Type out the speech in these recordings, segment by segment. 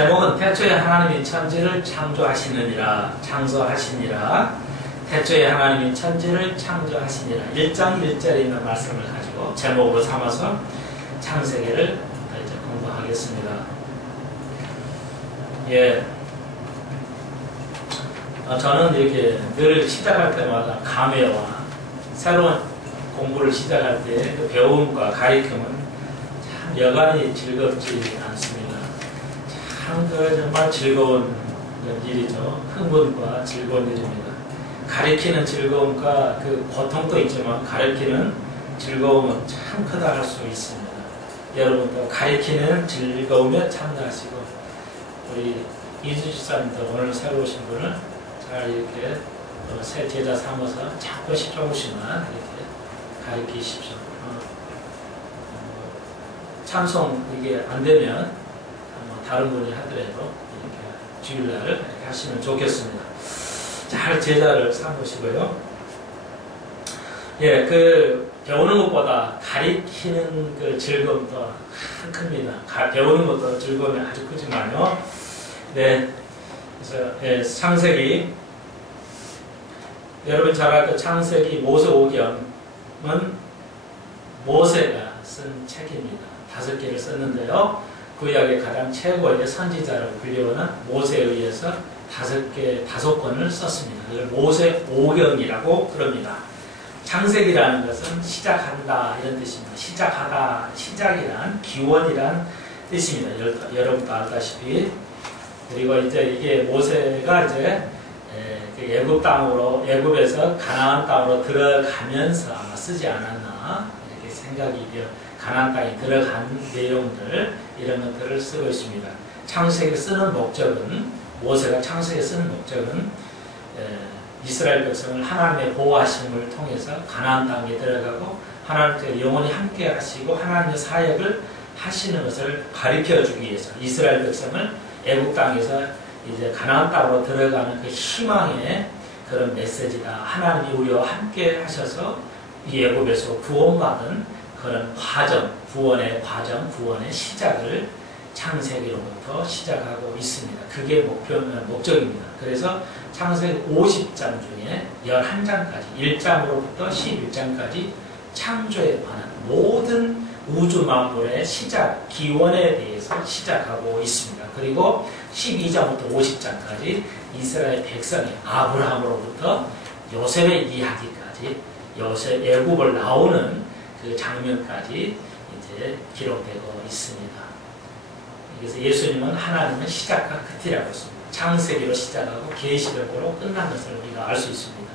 제목은 태초에 하나님이 천지를 창조하시니라. 태초에 하나님이 천지를 창조하시니라. 1장 1절에 있는 말씀을 가지고 제목으로 삼아서 창세기를 이제 공부하겠습니다. 예. 저는 이렇게 늘 시작할 때마다 감회와 새로운 공부를 시작할 때 그 배움과 가르침은 참 여간이 즐겁지 않습니다. 참 정말 즐거운 일이죠. 흥분과 즐거운 일입니다. 가르치는 즐거움과 그 고통도 있지만 가르치는 즐거움은 참 크다 할 수 있습니다. 여러분도 가르치는 즐거움에 참여하시고 우리 이수 집사님도 오늘 새로 오신 분을 잘 이렇게 새 제자 삼아서 조금씩 조금씩만 이렇게 가르치십시오. 찬송 이게 안 되면 다른 분이 하더라도 이렇게 주일날 이렇게 하시면 좋겠습니다. 잘 제자를 삼으시고요. 예, 그 배우는 것보다 가르치는 그 즐거움도 큽니다. 배우는 것도 즐거움이 아주 크지만요. 네, 그래서 예, 창세기 여러분 잘 알 그 창세기 모세오경은 모세가 쓴 책입니다. 5개를 썼는데요. 구약의 가장 최고의 선지자로 불리우는 모세에 의해서 5권을 썼습니다. 그걸 모세오경이라고 그럽니다. 창세기라는 것은 시작한다 이런 뜻입니다. 시작하다, 시작이란 기원이란 뜻입니다. 여러분도 알다시피. 그리고 이제 이게 모세가 이제 애굽 땅으로, 애굽에서 가나안 땅으로 들어가면서 아마 쓰지 않았나 이렇게 생각이 되어 가나안 땅에 들어간 내용들 이런 것들을 쓰고 있습니다. 창세기 쓰는 목적은 모세가 창세기 쓰는 목적은 이스라엘 백성을 하나님의 보호하심을 통해서 가나안 땅에 들어가고 하나님께 영원히 함께 하시고 하나님의 사역을 하시는 것을 가르쳐주기 위해서 이스라엘 백성을 애굽 땅에서 이제 가나안 땅으로 들어가는 그 희망의 그런 메시지다. 하나님이 우리와 함께 하셔서 이 애굽에서 구원받은 그런 과정, 구원의 과정, 구원의 시작을 창세기로부터 시작하고 있습니다. 그게 목적입니다. 그래서 창세기 50장 중에 11장까지, 1장으로부터 11장까지 창조에 관한 모든 우주 만물의 시작, 기원에 대해서 시작하고 있습니다. 그리고 12장부터 50장까지 이스라엘 백성이 아브라함으로부터 요셉의 이야기까지 요셉 애굽을 나오는 그 장면까지 이제 기록되고 있습니다. 그래서 예수님은 하나님은 시작과 끝이라고 했습니다. 창세기로 시작하고 계시록으로 끝난 것을 우리가 알 수 있습니다.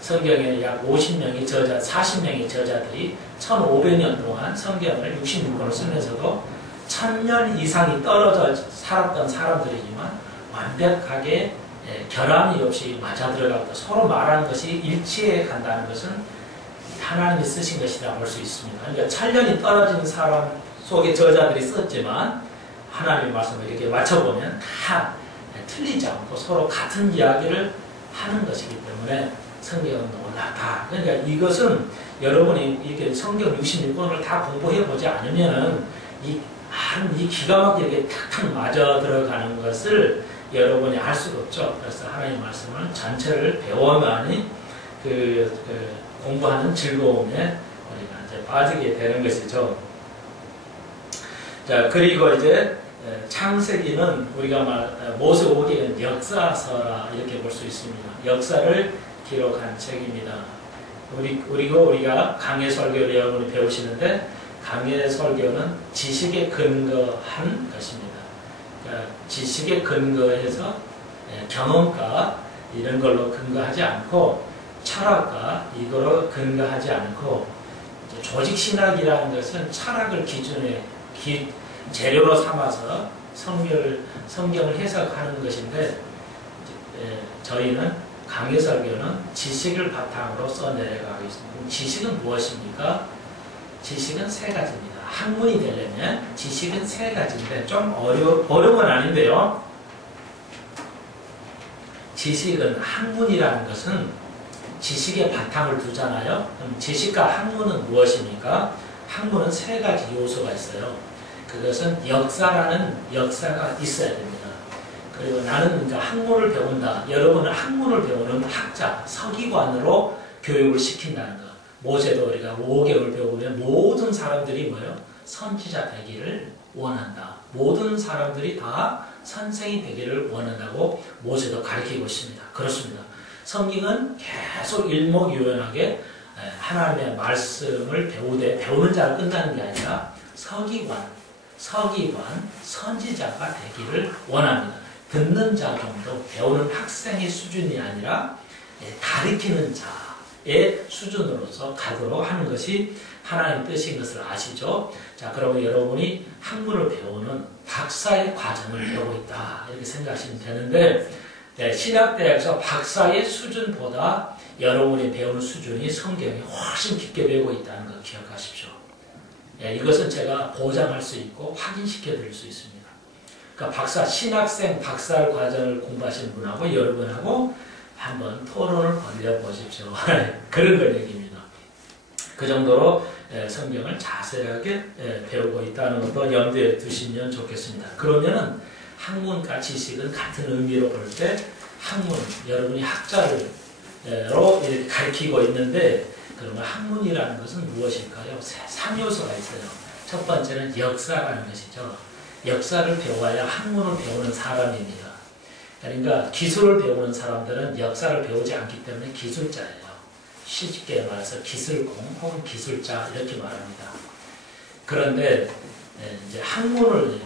성경에 약 50명의 저자, 40명의 저자들이 1500년 동안 성경을 66권을 쓰면서도 1000년 이상이 떨어져 살았던 사람들이지만 완벽하게 결함이 없이 맞아들어가고 서로 말하는 것이 일치해 간다는 것은 하나님이 쓰신 것이라고 볼 수 있습니다. 그러니까 1000년이 떨어진 사람 속에 저자들이 썼지만 하나님의 말씀을 이렇게 맞춰보면 다 틀리지 않고 서로 같은 이야기를 하는 것이기 때문에 성경은 놀랍다. 그러니까 이것은 여러분이 이렇게 성경 66권을 다 공부해보지 않으면은 이 기가 막히게 탁탁 맞아 들어가는 것을 여러분이 알 수가 없죠. 그래서 하나님의 말씀을 전체를 배워만이 공부하는 즐거움에 우리가 이제 빠지게 되는 것이죠. 자, 그리고 이제 창세기는 우리가 모세오경은 역사서라 이렇게 볼 수 있습니다. 역사를 기록한 책입니다. 그리고 우리가 강해설교를 여러분이 배우시는데 강해설교는 지식에 근거한 것입니다. 그러니까 지식에 근거해서 경험과 이런 걸로 근거하지 않고 철학과 이거로 근거하지 않고 조직신학이라는 것은 철학을 기준에 재료로 삼아서 성경을 해석하는 것인데 저희는 강해설교는 지식을 바탕으로 써내려가고 있습니다. 지식은 무엇입니까? 지식은 3가지입니다. 학문이 되려면 지식은 3가지인데 좀 어려운 건 아닌데요. 지식은 학문이라는 것은 지식의 바탕을 두잖아요. 그럼 지식과 학문은 무엇입니까? 학문은 3가지 요소가 있어요. 그것은 역사라는 역사가 있어야 됩니다. 그리고 나는 이제 학문을 배운다. 여러분은 학문을 배우는 학자, 서기관으로 교육을 시킨다는 것. 모세도 우리가 5개월 배우면 모든 사람들이 뭐예요? 선지자 되기를 원한다. 모든 사람들이 다 선생이 되기를 원한다고 모세도 가르치고 있습니다. 그렇습니다. 성경은 계속 일목요연하게 하나님의 말씀을 배우는 자가 끝나는 게 아니라 서기관, 선지자가 되기를 원합니다. 듣는 자 정도, 배우는 학생의 수준이 아니라 가르치는 자의 수준으로서 가도록 하는 것이 하나님의 뜻인 것을 아시죠? 자, 그러면 여러분이 학문을 배우는 박사의 과정을 배우고 있다. 이렇게 생각하시면 되는데, 신학대학에서 박사의 수준보다 여러분이 배우는 수준이 성경에 훨씬 깊게 배우고 있다는 거 기억하십시오. 이것은 제가 보장할 수 있고 확인시켜 드릴 수 있습니다. 그러니까 신학생 박사 과정을 공부하시는 분하고 여러분하고 한번 토론을 벌여보십시오. 그런 걸 얘기입니다. 그 정도로 성경을 자세하게 배우고 있다는 것도 염두에 두시면 좋겠습니다. 그러면은 학문과 지식은 같은 의미로 볼 때 학문, 여러분이 학자로 이렇게 가르치고 있는데 그러면 학문이라는 것은 무엇일까요? 3요소가 있어요. 첫 번째는 역사라는 것이죠. 역사를 배워야 학문을 배우는 사람입니다. 그러니까 기술을 배우는 사람들은 역사를 배우지 않기 때문에 기술자예요. 쉽게 말해서 기술공 혹은 기술자 이렇게 말합니다. 그런데 이제 학문을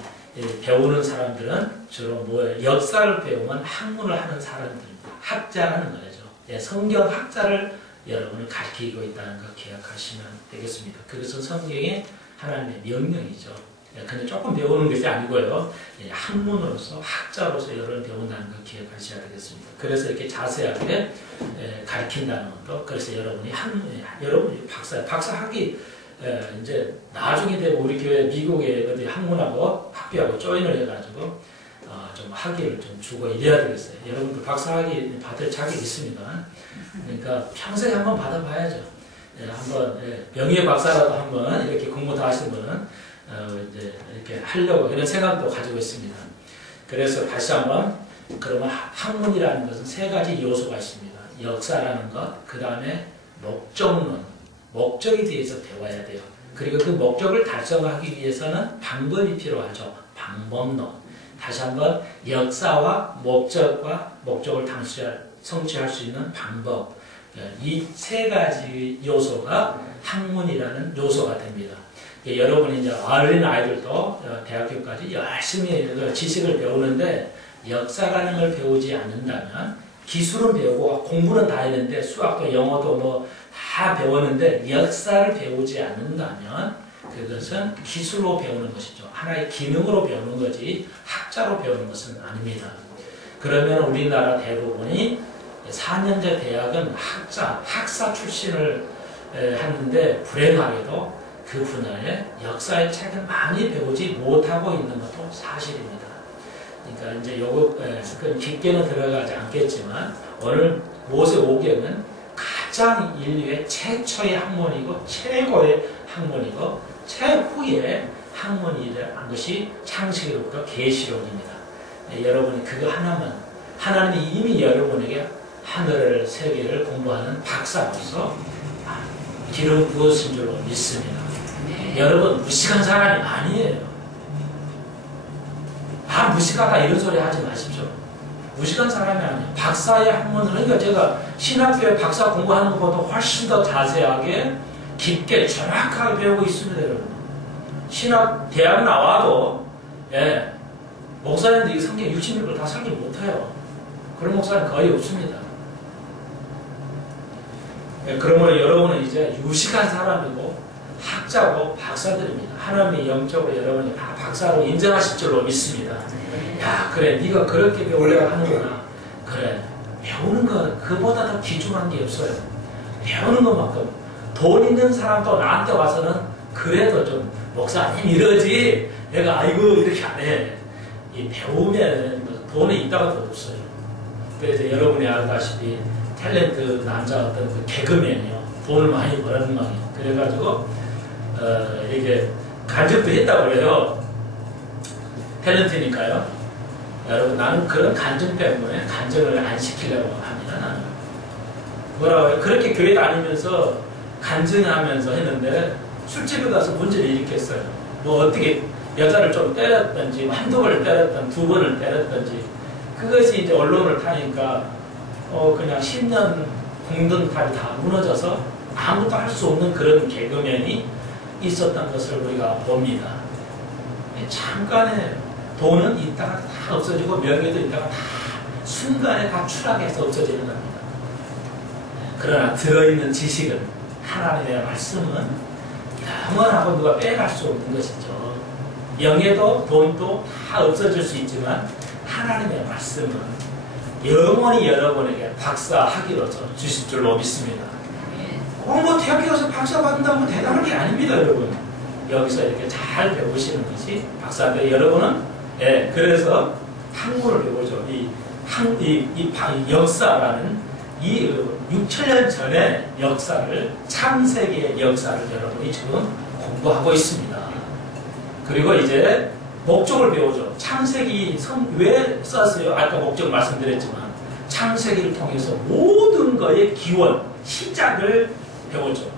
배우는 사람들은 주로 뭐예요? 역사를 배우면 학문을 하는 사람들입니다. 학자라는 거죠. 성경 학자를 여러분을 가르치고 있다는 거 기억하시면 되겠습니다. 그것은 성경의 하나님의 명령이죠. 근데 조금 배우는 것이 아니고요. 학문으로서 학자로서 여러분 배운다는 거 기억하셔야 되겠습니다. 그래서 이렇게 자세하게 가르친다는 것도 그래서 여러분이 여러분이 박사학위 이제 나중에 되면 우리 교회 미국에 어디 학문하고 학교하고 조인을 해가지고 좀 학위를 좀 주고 이래야 되겠어요. 여러분들 박사학위 받을 자격이 있습니다. 그러니까 평생에 한번 받아봐야죠. 한번 명예 박사라도 한번 이렇게 공부 다 하신 분은 이제 이렇게 하려고 이런 생각도 가지고 있습니다. 그래서 다시 한번 그러면 학문이라는 것은 3가지 요소가 있습니다. 역사라는 것, 그 다음에 목적론, 목적에 대해서 배워야 돼요. 그리고 그 목적을 달성하기 위해서는 방법이 필요하죠. 방법론. 다시 한번 역사와 목적을 성취할 수 있는 방법. 이 3가지 요소가 학문이라는 요소가 됩니다. 여러분이 이제 어린 아이들도 대학교까지 열심히 지식을 배우는데 역사라는 걸 배우지 않는다면 기술은 배우고 공부는 다 했는데 수학도 영어도 뭐 다 배웠는데 역사를 배우지 않는다면 그것은 기술로 배우는 것이죠. 하나의 기능으로 배우는 거지 학자로 배우는 것은 아닙니다. 그러면 우리나라 대부분이 4년제 대학은 학사 출신을 하는데 불행하게도 그 분야의 역사의 책을 많이 배우지 못하고 있는 것도 사실입니다. 그러니까 이제 요거 깊게는 들어가지 않겠지만 오늘 모세 오경은 가장 인류의 최초의 학문이고 최고의 학문이고 최후의 학문이라는 것이 창세기로부터 계시록입니다. 여러분이 그거 하나만 하나님이 이미 여러분에게 하늘 세계를 공부하는 박사로서 기름 부으신 줄로 믿습니다. 여러분 무식한 사람이 아니에요. 무식하다 이런 소리 하지 마십시오. 무식한 사람이 아니에요. 박사의 학문은 그러니까 제가 신학교에 박사 공부하는 것보다 훨씬 더 자세하게 깊게 정확하게 배우고 있습니다. 여러분. 신학 대학 나와도 목사님들이 성경 60일을 다 설교 못해요. 그런 목사는 거의 없습니다. 그러므로 여러분은 이제 유식한 사람이고 학자고 박사들입니다. 하나님이 영적으로 여러분이 다 박사로 인정하실 줄로 믿습니다. 야, 그래, 네가 그렇게 배우려고 하는구나. 그래, 배우는 거 그보다 더 귀중한 게 없어요. 배우는 것만큼 돈 있는 사람도 나한테 와서는 그래도 좀 목사님 이러지. 내가 아이고 이렇게 안 해. 이 배우면 돈이 있다가도 없어요. 그래서 여러분이 알다시피 탤런트 남자 어떤 그 개그맨이요. 돈을 많이 버는 망이에요. 그래가지고 이게 간접도 했다고 그래요. 탤런트니까요. 여러분, 나는 그런 간증 때문에 간증을 안 시키려고 합니다. 나는 뭐라고요? 그렇게 교회 다니면서 간증하면서 했는데 술집에 가서 문제를 일으켰어요. 뭐 어떻게 여자를 좀 때렸든지 한두 번을 때렸든지 두 번을 때렸든지 그것이 이제 언론을 타니까 그냥 10년 공든탑이 다 무너져서 아무것도 할 수 없는 그런 개그맨이 있었던 것을 우리가 봅니다. 잠깐의 돈은 있다가 다 없어지고 명예도 있다가 다 순간에 다 추락해서 없어지는 겁니다. 그러나 들어있는 지식은 하나님의 말씀은 영원하고 누가 빼갈 수 없는 것이죠. 명예도 돈도 다 없어질 수 있지만 하나님의 말씀은 영원히 여러분에게 박사학위로 주실 줄로 믿습니다. 뭐 대학교 가서 박사 받는다고 대단한 게 아닙니다, 여러분. 여기서 이렇게 잘 배우시는 것이 박사인데 여러분은 그래서 학문을 배우죠. 이 역사라는 이 6천년 전의 역사를 창세기의 역사를 여러분이 지금 공부하고 있습니다. 그리고 이제 목적을 배우죠. 창세기 왜 썼어요? 아까 목적 말씀드렸지만 창세기를 통해서 모든 것의 기원, 시작을 배우죠.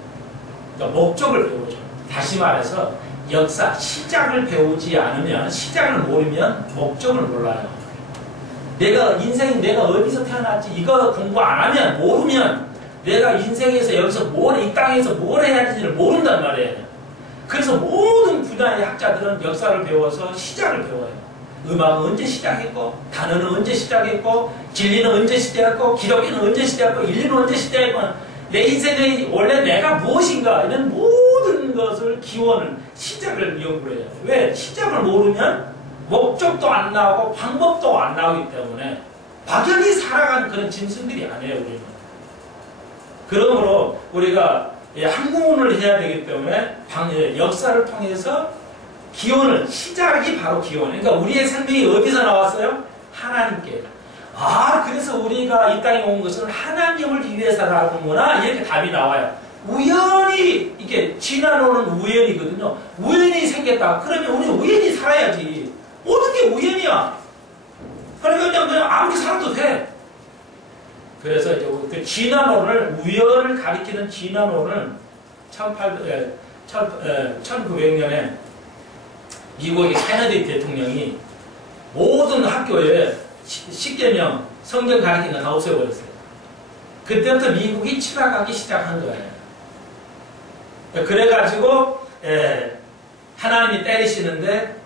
그러니까 목적을 배우죠. 다시 말해서 역사, 시작을 배우지 않으면, 시작을 모르면 목적을 몰라요. 인생이 내가 어디서 태어났지 이거 공부 안 하면, 모르면 내가 인생에서 여기서 이 땅에서 뭘 해야 되는지를 모른단 말이에요. 그래서 모든 분야의 학자들은 역사를 배워서 시작을 배워요. 음악은 언제 시작했고, 단어는 언제 시작했고, 진리는 언제 시작했고, 기독교는 언제 시작했고, 인류는 언제 시작했고, 내 인생의 원래 내가 무엇인가 이런 모든 것을 기원을 시작을 연구해야 돼요. 왜? 시작을 모르면 목적도 안 나오고 방법도 안 나오기 때문에 막연히 살아가는 그런 짐승들이 아니에요. 우리는. 그러므로 우리가 학문을 해야 되기 때문에 역사를 통해서 기원을, 시작이 바로 기원. 그러니까 우리의 생명이 어디서 나왔어요? 하나님께. 그래서 우리가 이 땅에 온 것은 하나님을 위해서라는구나. 이렇게 답이 나와요. 우연히, 이게 지나노는 우연이거든요. 우연히 생겼다. 그러면 우리 우연히 살아야지. 모든 게 우연이야. 그러니까 그냥 아무리 살아도 돼. 그래서 이제 그 지나노를, 우연을 가리키는 지나노를 1900년에 미국의 케네디 대통령이 모든 학교에 10계명 성경 가르치는 거 다 없애버렸어요. 그때부터 미국이 추락하기 시작한 거예요. 그래가지고 하나님이 때리시는데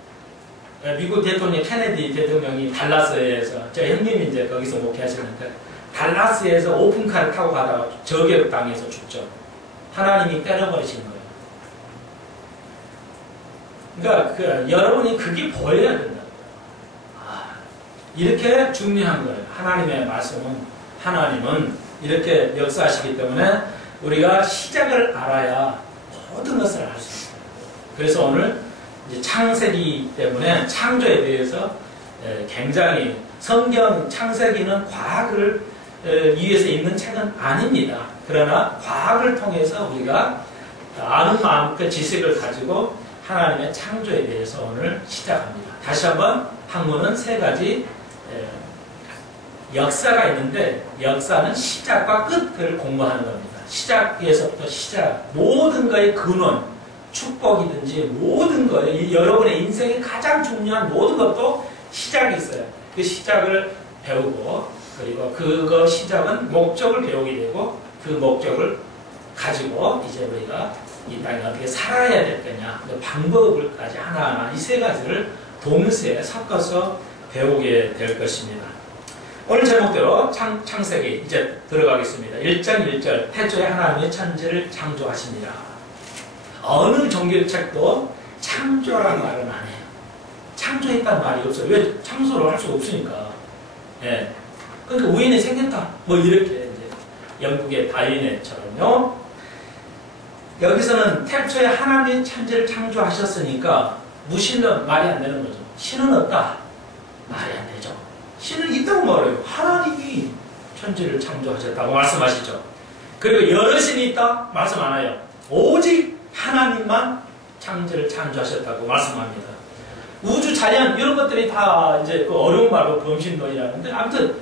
미국 대통령 케네디 대통령이 달라스에서, 제 형님이 이제 거기서 목회하시는데 달라스에서 오픈카를 타고 가다가 저격 당해서 죽죠. 하나님이 때려버리신 거예요. 그러니까 여러분이 그게 보여야 된다. 이렇게 중요한 거예요. 하나님의 말씀은, 하나님은 이렇게 역사하시기 때문에 우리가 시작을 알아야 모든 것을 알 수 있어요. 그래서 오늘 이제 창세기 때문에 창조에 대해서 굉장히, 성경 창세기는 과학을 위해서 있는 책은 아닙니다. 그러나 과학을 통해서 우리가 아는 마음껏 지식을 가지고 하나님의 창조에 대해서 오늘 시작합니다. 다시 한번 학문은 세 가지 역사가 있는데, 역사는 시작과 끝을 공부하는 겁니다. 시작에서부터 시작, 모든 것의 근원, 축복이든지 모든 거에, 여러분의 인생의 가장 중요한 모든 것도 시작이 있어요. 그 시작을 배우고, 그리고 그거 시작은 목적을 배우게 되고, 그 목적을 가지고 이제 우리가 이 땅에 어떻게 살아야 될 거냐, 그 방법을까지 하나하나 이 세 가지를 동시에 섞어서 배우게 될 것입니다. 오늘 제목대로 창세기 이제 들어가겠습니다. 1장 1절, 태초에 하나님이 천지를 창조하십니다. 어느 종교책도 창조라는 말은 안 해요. 창조했다는 말이 없어요. 왜? 창조를 할 수가 없으니까. 그러니까 우연히 생겼다. 뭐 이렇게 이제 영국의 다윈의처럼요. 여기서는 태초에 하나님이 천지를 창조하셨으니까 무신론 말이 안 되는 거죠. 신은 없다. 말이 안 되죠. 신은 있다고 말해요. 하나님이 천지를 창조하셨다고 말씀하시죠. 그리고 여러 신이 있다? 말씀 안 해요. 오직 하나님만 천지를 창조하셨다고 말씀합니다. 우주 자연 이런 것들이 다 이제 그 어려운 말로 범신론이라는데 아무튼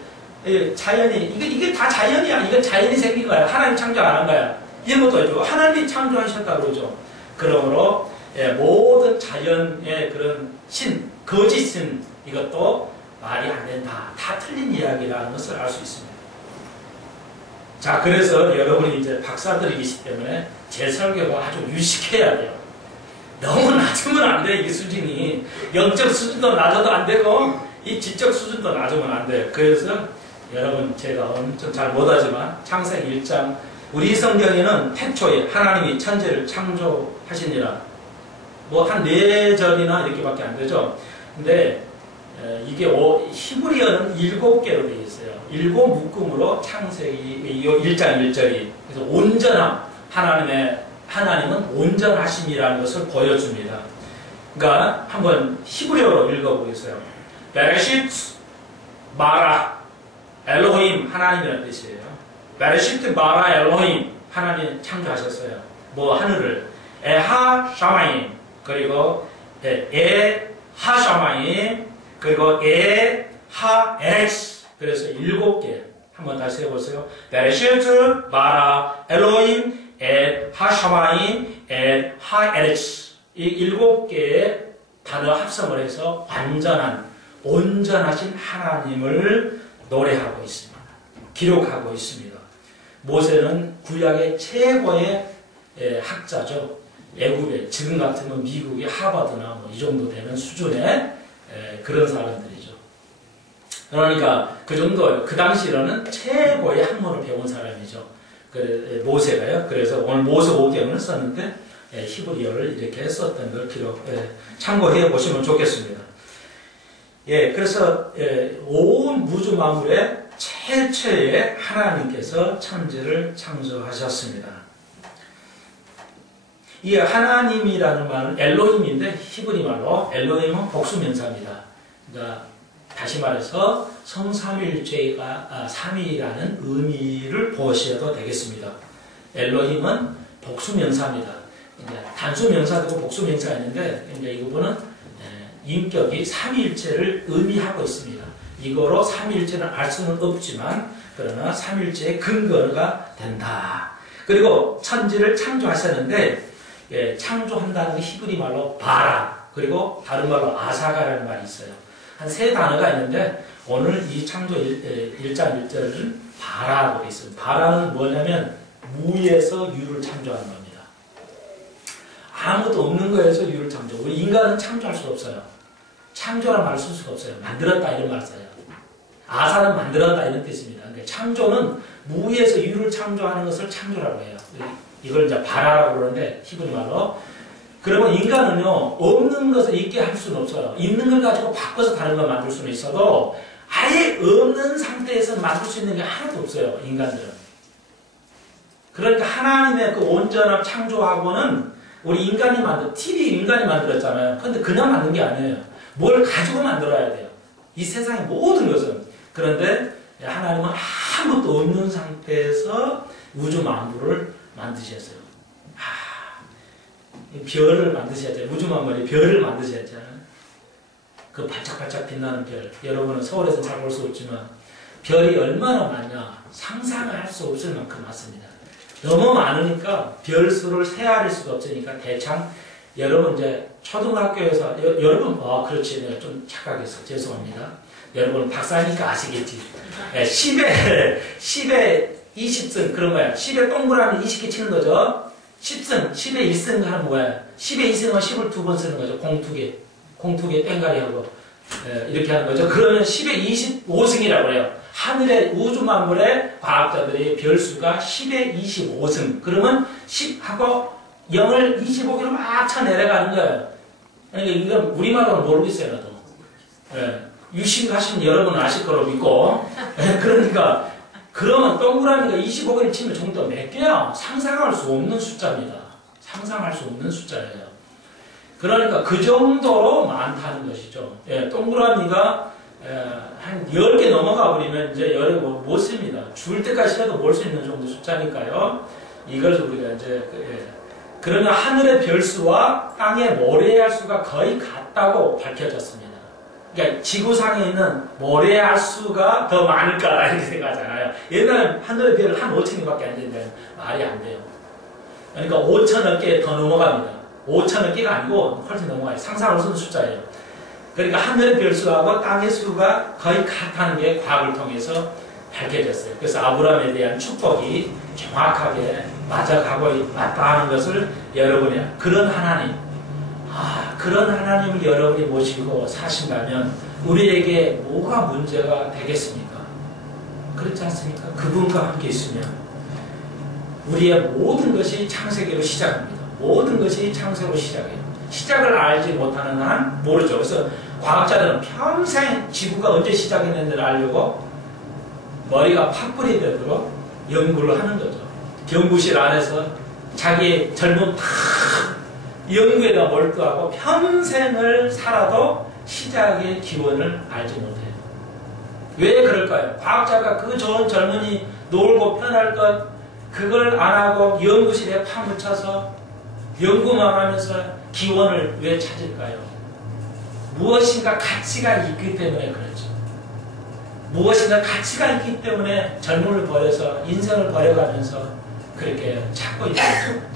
자연이 이게 다 자연이야. 이건 자연이 생긴 거야. 하나님 창조 안 한 거야. 이런 것도 있고 하나님이 창조하셨다 그러죠. 그러므로 모든 자연의 그런 거짓은 이것도 말이 안 된다. 다 틀린 이야기라는 것을 알 수 있습니다. 자, 그래서 여러분이 이제 박사들이기 때문에 제 설교가 아주 유식해야 돼요. 너무 낮으면 안 돼, 이 수준이. 영적 수준도 낮아도 안 되고, 이 지적 수준도 낮으면 안 돼요. 그래서 여러분, 제가 엄청 잘 못하지만, 창세기 1장, 우리 성경에는 태초에 하나님이 천지를 창조하시니라. 뭐, 한 4절이나 이렇게밖에 안 되죠. 근데, 이게 히브리어는 7개로 되어 있어요. 7 묶음으로 창세기 1장 1절이. 그래서 온전함, 하나님은 온전하심이라는 것을 보여줍니다. 그러니까 한번 히브리어로 읽어보겠어요. 베레시트 마라 엘로힘 하나님이라는 뜻이에요. 베레시트 마라 엘로힘 하나님 창조하셨어요. 뭐 하늘을 에하 샤마임 그리고 에하 샤마임 그리고 에하 에렉스 그래서 7개 한번 다시 해보세요. 베레시트 마라 엘로힘 에 하샤마임 에 하에렉스 이 7개의 단어 합성을 해서 완전한 온전하신 하나님을 노래하고 있습니다. 기록하고 있습니다. 모세는 구약의 최고의 학자죠. 애굽의 지금 같으면 미국의 하버드나 뭐 이 정도 되는 수준의 그런 사람들이죠. 그러니까 그 정도 그 당시로는 최고의 학문을 배운 사람이죠. 모세가요. 그래서 오늘 모세 5경을 썼는데 히브리어를 이렇게 썼던 걸 참고해 보시면 좋겠습니다. 그래서 온 우주 만물의 최초에 하나님께서 천지를 창조하셨습니다. 이 하나님이라는 말은 엘로힘인데 히브리 말로 엘로힘은 복수명사입니다. 그러니까 다시 말해서 성삼일죄가 3위라는 의미를 보셔도 되겠습니다. 엘로힘은 복수명사입니다. 단수명사도 복수명사가 있는데 이제 이 부분은 인격이 삼위일체를 의미하고 있습니다. 이거로 삼위일체는 알 수는 없지만 그러나 삼위일체의 근거가 된다. 그리고 천지를 창조하셨는데 창조한다는 게 히브리 말로 바라 그리고 다른 말로 아사가라는 말이 있어요. 한 3단어가 있는데 오늘 이 창조 1장 1절은 바라로 되어 있습니다. 바라는 뭐냐면 무에서 유를 창조하는 겁니다. 아무것도 없는 거에서 유를 창조. 우리 인간은 창조할 수 없어요. 창조라는 말을 쓸 수가 없어요. 만들었다 이런 말을 써요. 아사는 만들었다 이런 뜻입니다. 그러니까 창조는 무에서 유를 창조하는 것을 창조라고 해요. 이걸 이제 바라라고 그러는데 히브리 말로. 그러면 인간은요, 없는 것을 있게 할 수는 없어요. 있는 걸 가지고 바꿔서 다른 걸 만들 수는 있어도 아예 없는 상태에서 만들 수 있는 게 하나도 없어요, 인간들은. 그러니까 하나님의 그 온전한 창조하고는 우리 인간이 TV 인간이 만들었잖아요. 근데 그냥 만든 게 아니에요. 뭘 가지고 만들어야 돼요. 이 세상의 모든 것은. 그런데 하나님은 아무것도 없는 상태에서 우주 만물을 만드셨어요. 별을 만드셨잖아요. 우주 만물이 별을 만드셨잖아요. 그 반짝반짝 빛나는 별. 여러분은 서울에서 잘 볼 수 없지만 별이 얼마나 많냐 상상할 수 없을 만큼 많습니다. 너무 많으니까 별 수를 세알일 수가 없으니까 대창 여러분 이제 초등학교에서 여러분 그렇지 내가 좀 착각했어. 죄송합니다. 여러분 박사니까 아시겠지. 10에 20승 그런 거야. 10에 동그라미 20개 치는 거죠. 10승, 10에 1승 하는 뭐야? 10에 2승은 10을 2번 쓰는 거죠. 공 2개. 공 2개 땡가리 하고. 이렇게 하는 거죠. 그러면 10에 25승이라고 그래요. 하늘의 우주 만물의 과학자들의 별수가 10에 25승. 그러면 10하고 0을 25개로 막 쳐내려가는 거예요. 그러니까 이건 우리말로는 모르겠어요, 나도. 유심 가신 여러분은 아실 거로 믿고. 그러니까 그러면 동그라미가 25개를 치면 정도 몇 개야? 상상할 수 없는 숫자입니다. 상상할 수 없는 숫자예요. 그러니까 그 정도로 많다는 것이죠. 동그라미가 한 10개 넘어가 버리면 이제 여러분 못 씁니다. 죽을 때까지 해도 볼 수 있는 정도 숫자니까요. 이걸 우리가 이제 그러면 하늘의 별수와 땅의 모래알 수가 거의 같다고 밝혀졌습니다. 그러니까 지구상에 있는 모래알 수가 더 많을까 이렇게 생각하잖아요. 옛날에 하늘의 별은 한 5천 개밖에 안 되는데 말이 안 돼요. 그러니까 5천억 개 더 넘어갑니다. 5천억 개가 아니고 훨씬 넘어가요. 상상할 수 없는 숫자예요. 그러니까 하늘의 별수하고 땅의 수가 거의 같다는 게 과학을 통해서 밝혀졌어요. 그래서 아브라함에 대한 축복이 정확하게 맞닿는 것을 여러분이 그런 하나님, 그런 하나님을 여러분이 모시고 사신다면 우리에게 뭐가 문제가 되겠습니까? 그렇지 않습니까? 그분과 함께 있으면 우리의 모든 것이 창세기로 시작합니다. 모든 것이 창세로 시작해요. 시작을 알지 못하는 한 모르죠. 그래서 과학자들은 평생 지구가 언제 시작했는지를 알려고 머리가 팥불이 되도록 연구를 하는 거죠. 연구실 안에서 자기 젊은 연구에다 몰두하고 평생을 살아도 시작의 기원을 알지 못해요. 왜 그럴까요? 과학자가 그 좋은 젊은이 놀고 편할 것 그걸 안 하고 연구실에 파묻혀서 연구만 하면서 기원을 왜 찾을까요? 무엇인가 가치가 있기 때문에 그렇죠. 무엇인가 가치가 있기 때문에 젊음을 버려서 인생을 버려가면서 그렇게 찾고 있죠.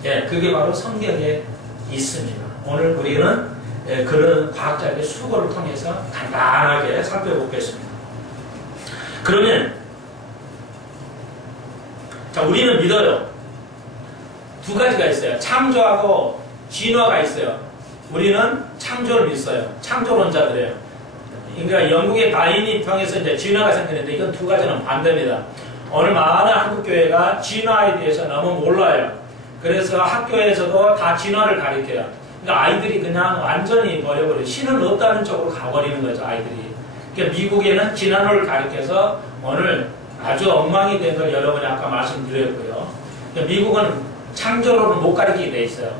예, 그게 바로 성경에 있습니다. 오늘 우리는 그런 과학자의 수고를 통해서 간단하게 살펴보겠습니다. 그러면 자, 우리는 믿어요. 두 가지가 있어요. 창조하고 진화가 있어요. 우리는 창조를 믿어요. 창조론자들이에요. 그러니까 영국의 다윈이 통해서 이제 진화가 생기는데 이건 두 가지는 반대입니다. 오늘 많은 한국교회가 진화에 대해서 너무 몰라요. 그래서 학교에서도 다 진화를 가르쳐요. 그러니까 아이들이 그냥 완전히 버려버려요. 신은 없다는 쪽으로 가버리는 거죠, 아이들이. 그러니까 미국에는 진화론을 가르쳐서 오늘 아주 엉망이 된 걸 여러분이 아까 말씀드렸고요. 그러니까 미국은 창조론을 못 가르치게 돼 있어요.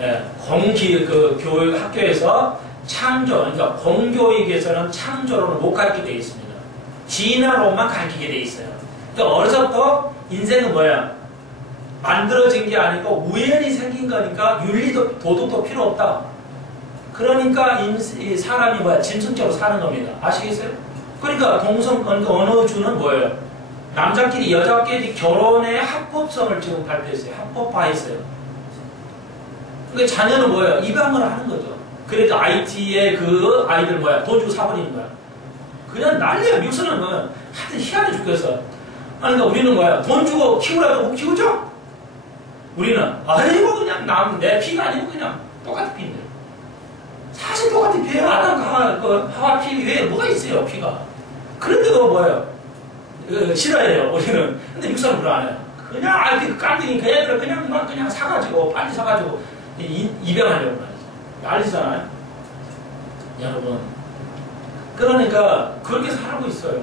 예, 교육 학교에서 창조, 그러니까 공교육에서는 창조론을 못 가르치게 돼 있습니다. 진화론만 가르치게 돼 있어요. 그러니까 어려서부터 인생은 뭐야? 만들어진 게 아니고 우연히 생긴 거니까 윤리도 도덕도 필요 없다. 그러니까 이 사람이 뭐야? 짐승적으로 사는 겁니다. 아시겠어요? 그러니까 어느 주는 뭐예요? 남자끼리 여자끼리 결혼의 합법성을 지금 발표했어요. 합법화했어요. 그러니까 자녀는 뭐예요? 입양을 하는 거죠. 그러니까 IT에 그 아이들 뭐야? 돈 주고 사버리는 거야. 그냥 난리야. 미국에서는 뭐야? 하여튼 희한해 죽겠어. 그러니까 우리는 뭐야? 돈 주고 키우라도 못 키우죠? 우리는 아이고 그냥 내 피가 아니고 그냥 똑같은 피인데. 사실 똑같은 피예요. 아담과 하와 피 외에 뭐가 있어요? 피가. 그런데도 뭐예요? 싫어해요. 우리는. 근데 미국 사람은 그걸 안 해요. 그냥 그 깐둥이 그 애들을 그냥 사가지고 빨리 사가지고 입양하려고 하죠. 알리잖아요. 여러분. 그러니까 그렇게 살고 있어요.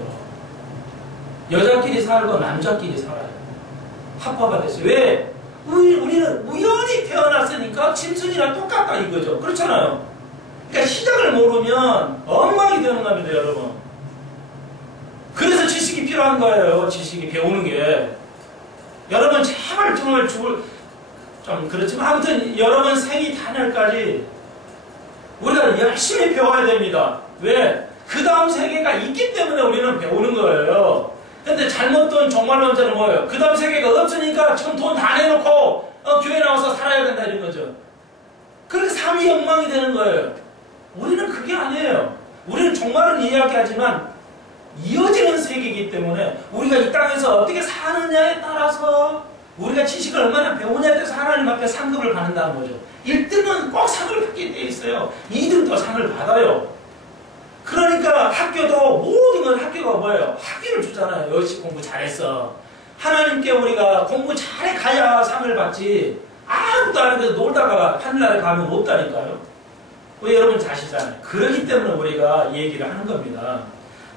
여자끼리 살고 남자끼리 살아요. 합법화됐어요. 왜? 우리는 우연히 태어났으니까 짐승이랑 똑같다 이거죠. 그렇잖아요. 그러니까 시작을 모르면 엉망이 되는 겁니다, 여러분. 그래서 지식이 필요한 거예요. 지식이 배우는 게. 여러분 제발 정말 좀 그렇지만 아무튼 여러분 생이 단열까지 우리가 열심히 배워야 됩니다. 왜? 그 다음 세계가 있기 때문에 우리는 배우는 거예요. 근데 잘못된 종말론자는 뭐예요? 그 다음 세계가 없으니까 지금 돈 다 내놓고 교회 나와서 살아야 된다 이런 거죠. 그렇게 삶이 엉망이 되는 거예요. 우리는 그게 아니에요. 우리는 종말은 이야기하지만 이어지는 세계이기 때문에 우리가 이 땅에서 어떻게 사느냐에 따라서 우리가 지식을 얼마나 배우냐에 따라서 하나님 앞에 상급을 받는다는 거죠. 1등은 꼭 상을 받게 돼 있어요. 2등도 상을 받아요. 그러니까 학교도 모든 건 학교가 뭐예요? 학위를 주잖아요. 역시 공부 잘했어. 하나님께 우리가 공부 잘해 가야 상을 받지. 아무것도 안 해도 놀다가 하늘나라에 가면 없다니까요. 왜 여러분 자시잖아요. 그렇기 때문에 우리가 이 얘기를 하는 겁니다.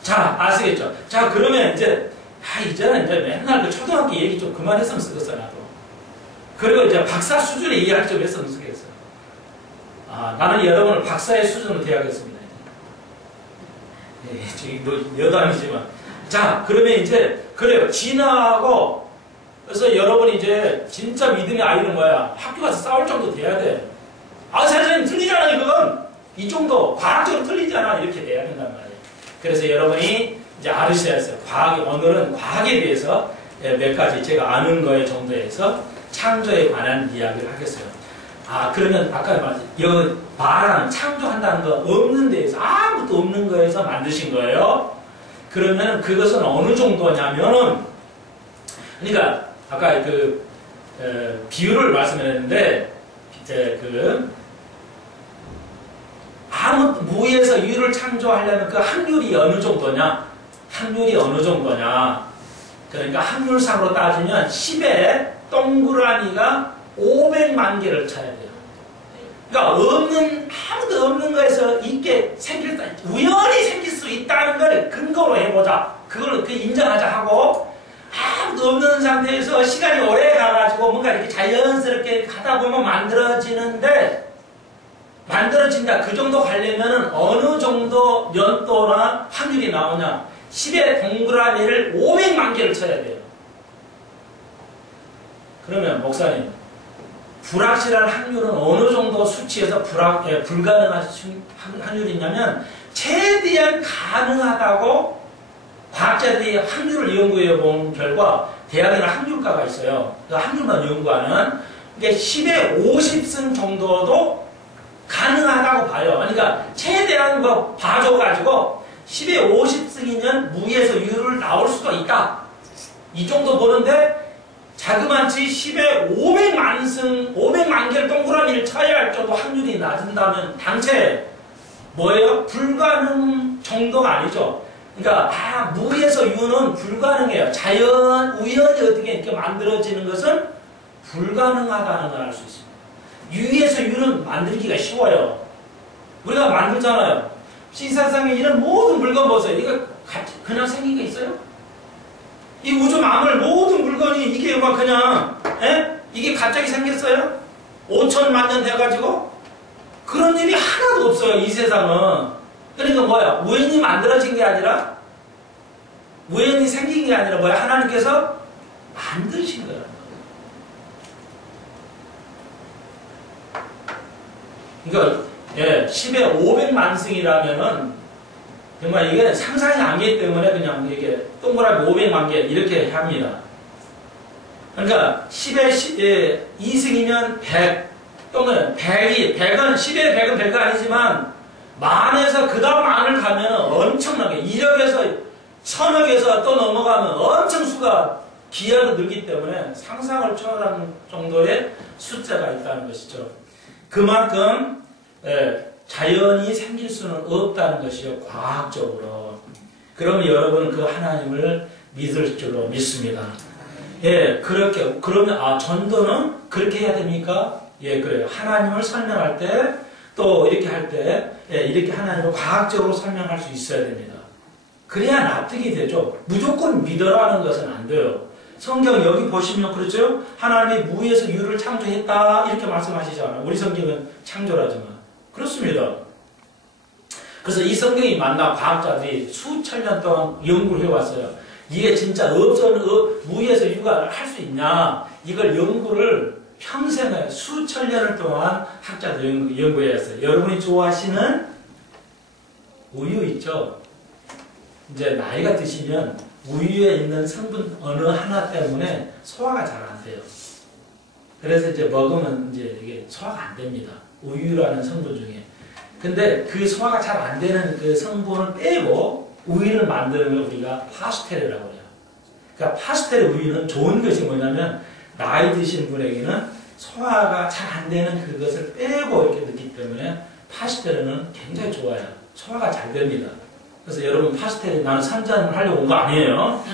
자, 아시겠죠? 자, 그러면 이제는 맨날 그 초등학교 얘기 좀 그만했으면 쓰겠어, 나도. 그리고 이제 박사 수준의 이야기 좀 했으면 쓰겠어. 나는 여러분을 박사의 수준으로 대하겠습니다. 지금 여담이지만. 자, 그러면 이제, 그래요. 진화하고 그래서 여러분이 이제 진짜 믿음의 아이는 뭐야? 학교 가서 싸울 정도 돼야 돼. 아, 선생님 틀리잖아, 이건. 이 정도 과학적으로 틀리잖아. 이렇게 돼야 된단 말이에요. 그래서 여러분이 이제 알으셔야 했어요. 오늘은 과학에 대해서 몇 가지 제가 아는 거에 정도에서 창조에 관한 이야기를 하겠어요. 아, 그러면 아까 말하는 창조한다는 거 없는 데에서 아무것도 없는 거에서 만드신 거예요. 그러면 그것은 어느 정도냐면은, 그러니까 아까 비유를 말씀드렸는데, 무에서 유를 창조하려면 그 확률이 어느 정도냐? 확률이 어느 정도냐? 그러니까 확률상으로 따지면 10에 동그라미가 500만 개를 쳐야 돼요. 그러니까 아무도 없는 거에서 우연히 생길 수 있다는 걸 근거로 해보자. 그걸 인정하자 하고, 아무도 없는 상태에서 시간이 오래 가가지고 뭔가 이렇게 자연스럽게 가다 보면 만들어진다. 그 정도 가려면은 어느 정도 연도나 확률이 나오냐. 10의 동그라미를 500만 개를 쳐야 돼요. 그러면 목사님, 불확실한 확률은 어느 정도 수치에서 불가능한 확률이 있냐면, 최대한 가능하다고 과학자들이 확률을 연구해 본 결과 대학에는 확률가가 있어요. 그 확률만 연구하는. 그러니까 10의 50승 정도도 가능하다고 봐요. 그러니까 최대한 봐줘가지고 10의 50승이면 무에서 유를 나올 수도 있다. 이 정도 보는데 자그마치 10의 500만 개를 동그라미를 쳐야 할 정도 확률이 낮은다면 당최 뭐예요? 불가능 정도가 아니죠. 그러니까 무에서 유는 불가능해요. 우연히 어떻게 이렇게 만들어지는 것은 불가능하다는 걸 알 수 있습니다. 유에서 유는 만들기가 쉬워요. 우리가 만들잖아요. 세상에 이런 모든 물건 보세요. 이거 그냥 생긴 게 있어요? 이 우주 만물 모든 물건이 이게 막 그냥 이게 갑자기 생겼어요? 5천만 년 돼가지고? 그런 일이 하나도 없어요. 이 세상은. 그러니까 뭐야? 우연히 만들어진 게 아니라 우연히 생긴 게 아니라 뭐야? 하나님께서 만드신 거야. 그러니까 10의 500만 승이라면은 정말 이게 상상이 안 되기 때문에 그냥 이렇게 동그라미 500만 개 이렇게 합니다. 그러니까 10의 2승이면 100, 또는 100은 10의 100은 100은 아니지만 만에서 그 다음 만을 가면 엄청나게 1억에서 1000억에서 또 넘어가면 엄청 수가 기하로 늘기 때문에 상상을 초월하는 정도의 숫자가 있다는 것이죠. 그만큼 자연이 생길 수는 없다는 것이요. 과학적으로. 그러면 여러분은 그 하나님을 믿을 줄로 믿습니다. 그러면 전도는 그렇게 해야 됩니까? 그래요. 하나님을 설명할 때 또 이렇게 할 때 이렇게 하나님을 과학적으로 설명할 수 있어야 됩니다. 그래야 납득이 되죠. 무조건 믿으라는 것은 안 돼요. 성경 여기 보시면 그렇죠? 하나님이 무에서 유를 창조했다 이렇게 말씀하시잖아요. 우리 성경은 창조라지만 그렇습니다. 그래서 이 성경이 만나 과학자들이 수천 년 동안 연구를 해왔어요. 이게 진짜 무에서 유가 할 수 있냐 이걸 연구를 평생을 수천 년을 동안 학자들 연구해왔어요. 여러분이 좋아하시는 우유 있죠? 이제 나이가 드시면 우유에 있는 성분 어느 하나 때문에 소화가 잘 안 돼요. 그래서 이제 먹으면 이제 이게 소화가 안 됩니다. 우유라는 성분 중에. 근데 그 소화가 잘 안 되는 그 성분을 빼고 우유를 만드는 걸 우리가 파스텔이라고 해요. 그러니까 파스텔 우유는 좋은 것이 뭐냐면 나이 드신 분에게는 소화가 잘 안 되는 그것을 빼고 이렇게 넣기 때문에 파스텔은 굉장히 좋아요. 소화가 잘 됩니다. 그래서 여러분 파스텔 나는 3잔을 하려고 온 거 아니에요.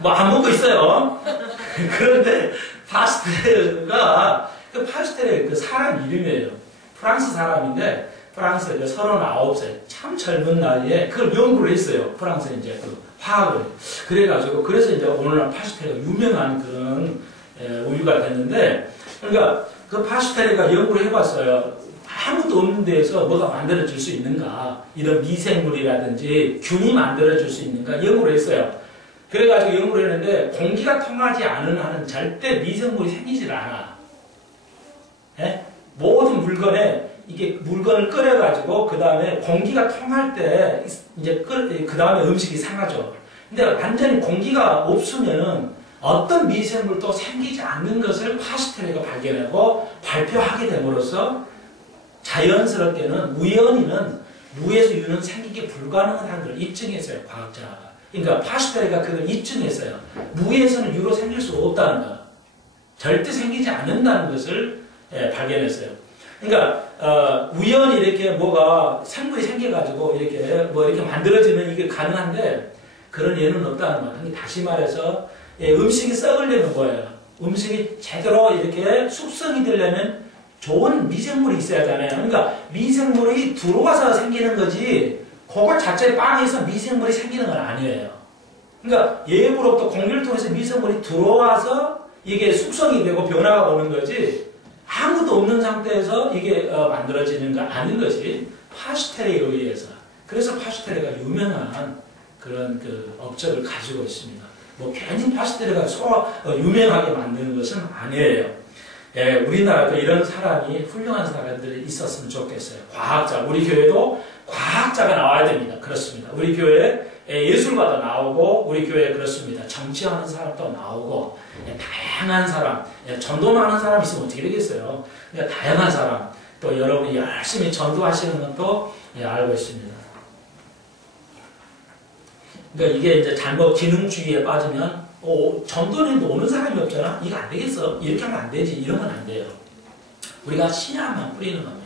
뭐 안 먹고 있어요. 그런데 파스텔가 그 파스텔의 그 사람 이름이에요. 프랑스 사람인데 프랑스에 39살 참 젊은 나이에 그걸 연구를 했어요. 프랑스에 이제 그 화학을 그래가지고 그래서 이제 오늘날 파스텔가 유명한 그런 우유가 됐는데 그러니까 그 파스텔가 연구를 해봤어요. 아무도 없는 데에서 뭐가 만들어질 수 있는가 이런 미생물이라든지 균이 만들어질 수 있는가 연구를 했어요. 그래가지고 연구를 했는데 공기가 통하지 않은 한은 절대 미생물이 생기질 않아. 예? 모든 물건에 이게 물건을 끓여가지고 그 다음에 공기가 통할 때 이제 그 다음에 음식이 상하죠. 근데 완전히 공기가 없으면은 어떤 미생물도 생기지 않는 것을 파스텔레가 발견하고 발표하게 됨으로써 자연스럽게는 우연히는 무에서 유는 생기기 불가능한 걸 입증했어요, 과학자가. 그러니까 파스텔레가 그걸 입증했어요. 무에서는 유로 생길 수 없다는 거. 절대 생기지 않는다는 것을 발견했어요. 그러니까 우연히 이렇게 뭐가 생물이 생겨가지고 이렇게 뭐 이렇게 만들어지면 이게 가능한데 그런 예는 없다는 거예요. 다시 말해서 음식이 썩으려면 뭐예요? 음식이 제대로 이렇게 숙성이 되려면 좋은 미생물이 있어야 하잖아요. 그러니까 미생물이 들어와서 생기는 거지 그것 자체 빵에서 미생물이 생기는 건 아니에요. 그러니까 예부로부터 공기를 통해서 미생물이 들어와서 이게 숙성이 되고 변화가 오는 거지 아무것도 없는 상태에서 이게 만들어지는 거 아닌 것이 파스텔레에 의해서. 그래서 파스텔레가 유명한 그런 그 업적을 가지고 있습니다. 뭐 괜히 파스텔레가 유명하게 만드는 것은 아니에요. 예, 우리나라도 이런 사람이 훌륭한 사람들이 있었으면 좋겠어요. 과학자, 우리 교회도 과학자가 나와야 됩니다. 그렇습니다. 우리 교회에 예술가도 나오고 우리 교회에 그렇습니다. 정치하는 사람도 나오고 다양한 사람, 전도하는 사람 있으면 어떻게 되겠어요? 그러니까 다양한 사람, 또 여러분이 열심히 전도하시는 것도 알고 있습니다. 그러니까 이게 이제 잘못 기능주의에 빠지면 전도는데 오는 사람이 없잖아? 이거 안 되겠어. 이렇게 하면 안 되지. 이러면 안 돼요. 우리가 씨앗만 뿌리는 겁니다.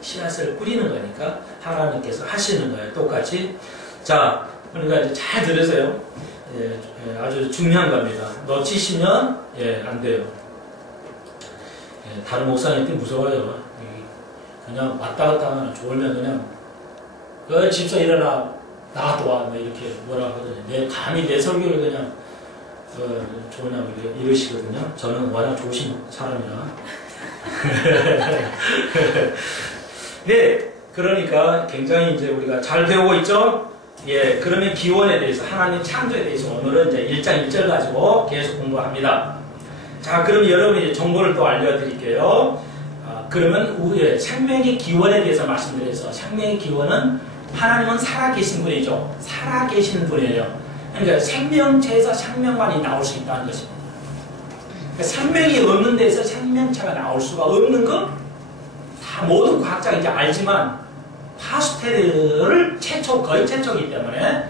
씨앗을 뿌리는 거니까 하나님께서 하시는 거예요. 똑같이. 자, 그러니까 이제 잘 들으세요. 아주 중요한 겁니다. 놓치시면 안 돼요. 다른 목사님들 무서워요. 그냥 왔다 갔다 하면 졸면 그냥 집사 일어나 나도 와 이렇게 뭐라 하거든요. 감히 내 설교를 그냥 좋으냐고 이러시거든요. 저는 워낙 좋으신 사람이라. 네, 그러니까 굉장히 이제 우리가 잘 배우고 있죠? 예, 그러면 기원에 대해서, 하나님 창조에 대해서 오늘은 이제 1장 1절 가지고 계속 공부합니다. 자, 그럼 여러분이 정보를 또 알려드릴게요. 그러면 생명의 기원에 대해서 말씀드려서, 생명의 기원은 하나님은 살아계신 분이죠. 살아계신 분이에요. 그러니까 생명체에서 생명만이 나올 수 있다는 것입니다. 그러니까 생명이 없는 데서 생명체가 나올 수가 없는 것, 다 모든 과학자가 이제 알지만 파스텔레를 거의 최초이기 때문에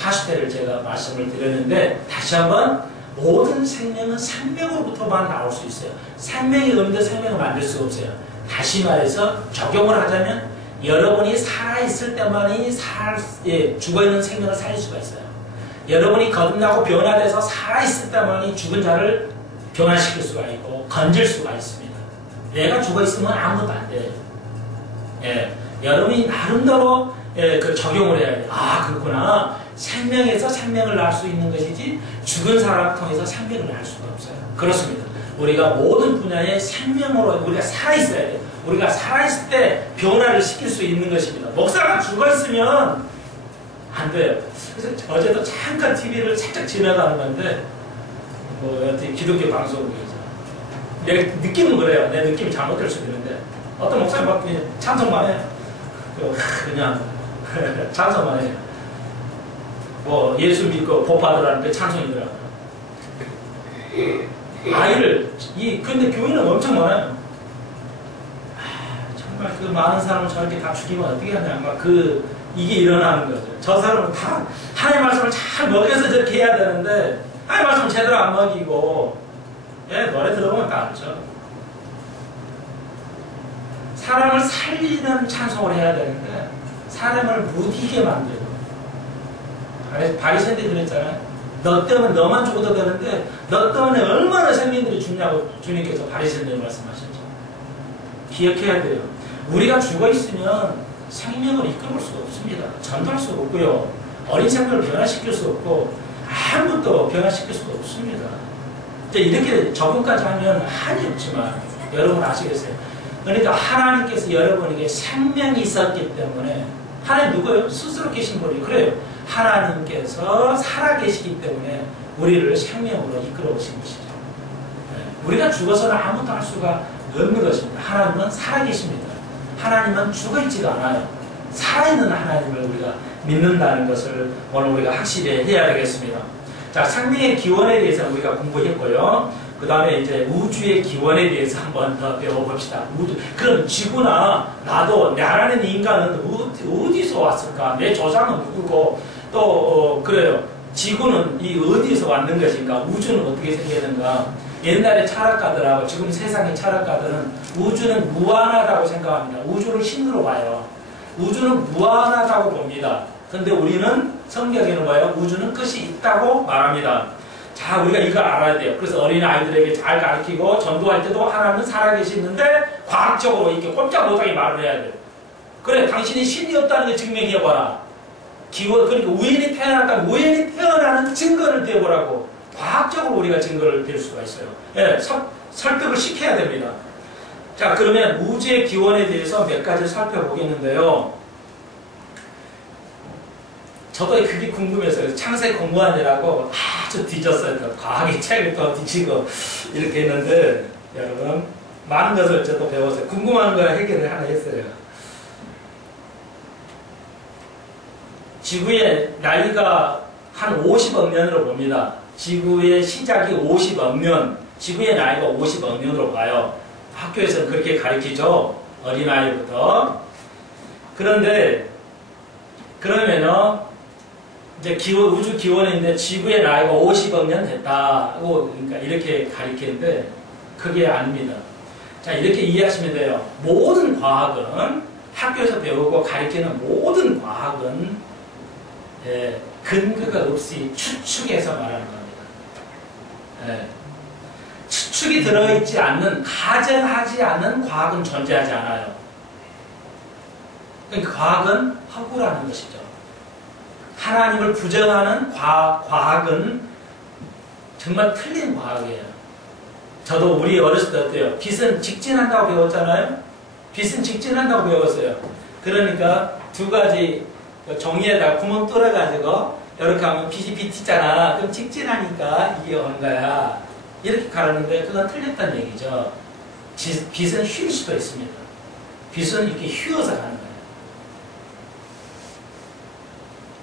파스텔레를 제가 말씀을 드렸는데 다시 한번 모든 생명은 생명으로부터만 나올 수 있어요. 생명이 없는데 생명을 만들 수가 없어요. 다시 말해서 적용을 하자면 여러분이 살아있을 때만이 죽어있는 생명을 살릴 수가 있어요. 여러분이 거듭나고 변화돼서 살아있을 때만이 죽은 자를 변화시킬 수가 있고 건질 수가 있습니다. 내가 죽어있으면 아무것도 안 돼요. 여러분이 나름대로 그 적용을 해야 돼요. 아, 그렇구나. 생명에서 생명을 낳을 수 있는 것이지 죽은 사람을 통해서 생명을 낳을 수가 없어요. 그렇습니다. 우리가 모든 분야의 생명으로 우리가 살아있어야 돼요. 우리가 살아있을 때 변화를 시킬 수 있는 것입니다. 목사가 죽어있으면 안 돼요. 그래서 어제도 잠깐 TV를 살짝 지나가는 건데 어떻게 기독교 방송국이죠. 내 느낌은 그래요. 내 느낌이 잘못될 수도 있는데 어떤 목사님 막 찬송만 해요. 그냥 찬송만 해요. 뭐 예수 믿고 복 받으라는 게 찬송이더라고요. 근데 교인은 엄청 많아요. 정말 그 많은 사람을 저렇게 다 죽이면 어떻게 하냐. 이게 일어나는 거죠. 저 사람은 다 하나님의 말씀을 잘 먹여서 저렇게 해야 되는데 하나님의 말씀을 제대로 안 먹이고 노래 들어보면 다 알죠. 사람을 살리는 찬송을 해야 되는데 사람을 무디게 만들고 바리새인들이 그랬잖아요. 너 때문에 너만 죽어도 되는데 너 때문에 얼마나 생명들이 죽냐고 주님께서 바리새인들 말씀하셨죠. 기억해야 돼요. 우리가 죽어있으면 생명을 이끌어올 수가 없습니다. 전도할 수가 없고요. 어린 생명을 변화시킬 수 없고 아무것도 변화시킬 수가 없습니다. 이렇게 적용까지 하면 한이 없지만 여러분 아시겠어요? 그러니까 하나님께서 여러분에게 생명이 있었기 때문에 하나님 누구예요? 스스로 계신 분이 그래요. 하나님께서 살아계시기 때문에 우리를 생명으로 이끌어 오신 것이죠. 우리가 죽어서는 아무것도 할 수가 없는 것입니다. 하나님은 살아계십니다. 하나님은 죽어있지도 않아요. 살아있는 하나님을 우리가 믿는다는 것을 오늘 우리가 확실히 해야 되겠습니다. 자, 생명의 기원에 대해서 우리가 공부했고요. 그 다음에 이제 우주의 기원에 대해서 한번 더 배워봅시다. 그럼 지구나 나도 나라는 인간은 어디서 왔을까? 내 조상은 누구고 또 그래요. 지구는 이 어디서 왔는 것인가? 우주는 어떻게 생겼는가? 옛날에 철학가들하고 지금 세상의 철학가들은 우주는 무한하다고 생각합니다. 우주를 신으로 봐요. 우주는 무한하다고 봅니다. 근데 우리는 성경에는 뭐예요? 우주는 끝이 있다고 말합니다. 자, 우리가 이거 알아야 돼요. 그래서 어린 아이들에게 잘 가르치고 전도할 때도 하나님은 살아계시는데 과학적으로 이렇게 꼼짝 못하게 말을 해야 돼요. 그래, 당신이 신이 없다는 걸 증명해봐라. 그러니까 우연히 태어났다면 우연히 태어나는 증거를 대보라고. 과학적으로 우리가 증거를 댈 수가 있어요. 예, 설득을 시켜야 됩니다. 자, 그러면 우주의 기원에 대해서 몇 가지 살펴보겠는데요. 저도 그게 궁금해서요. 창세기 공부하느라고 아주 뒤졌어요. 과학의 책을 또 뒤지고 이렇게 했는데 여러분 많은 것을 저도 배웠어요. 궁금한 거 해결을 하나 했어요. 지구의 나이가 한 50억 년으로 봅니다. 지구의 시작이 50억 년, 지구의 나이가 50억 년으로 봐요. 학교에서는 그렇게 가르치죠. 어린아이부터. 그런데 그러면은 이제 우주 기원인데 지구의 나이가 50억 년 됐다고 그러니까 이렇게 가르치는데 그게 아닙니다. 자, 이렇게 이해하시면 돼요. 모든 과학은 학교에서 배우고 가르치는 모든 과학은 근거가 없이 추측해서 말하는 겁니다. 추측이 들어있지 않는, 가정하지 않는 과학은 존재하지 않아요. 그러니까 과학은 허구라는 것이죠. 하나님을 부정하는 과학은 정말 틀린 과학이에요. 저도 우리 어렸을 때 어때요? 빛은 직진한다고 배웠잖아요? 빛은 직진한다고 배웠어요. 그러니까 두 가지 종이에다 구멍 뚫어가지고 이렇게 하면 빛이 비치잖아. 그럼 직진하니까 이게 오는 거야. 이렇게 가르는데 그건 틀렸다는 얘기죠. 빛은 휜 수도 있습니다. 빛은 이렇게 휘어서 가는 거예요.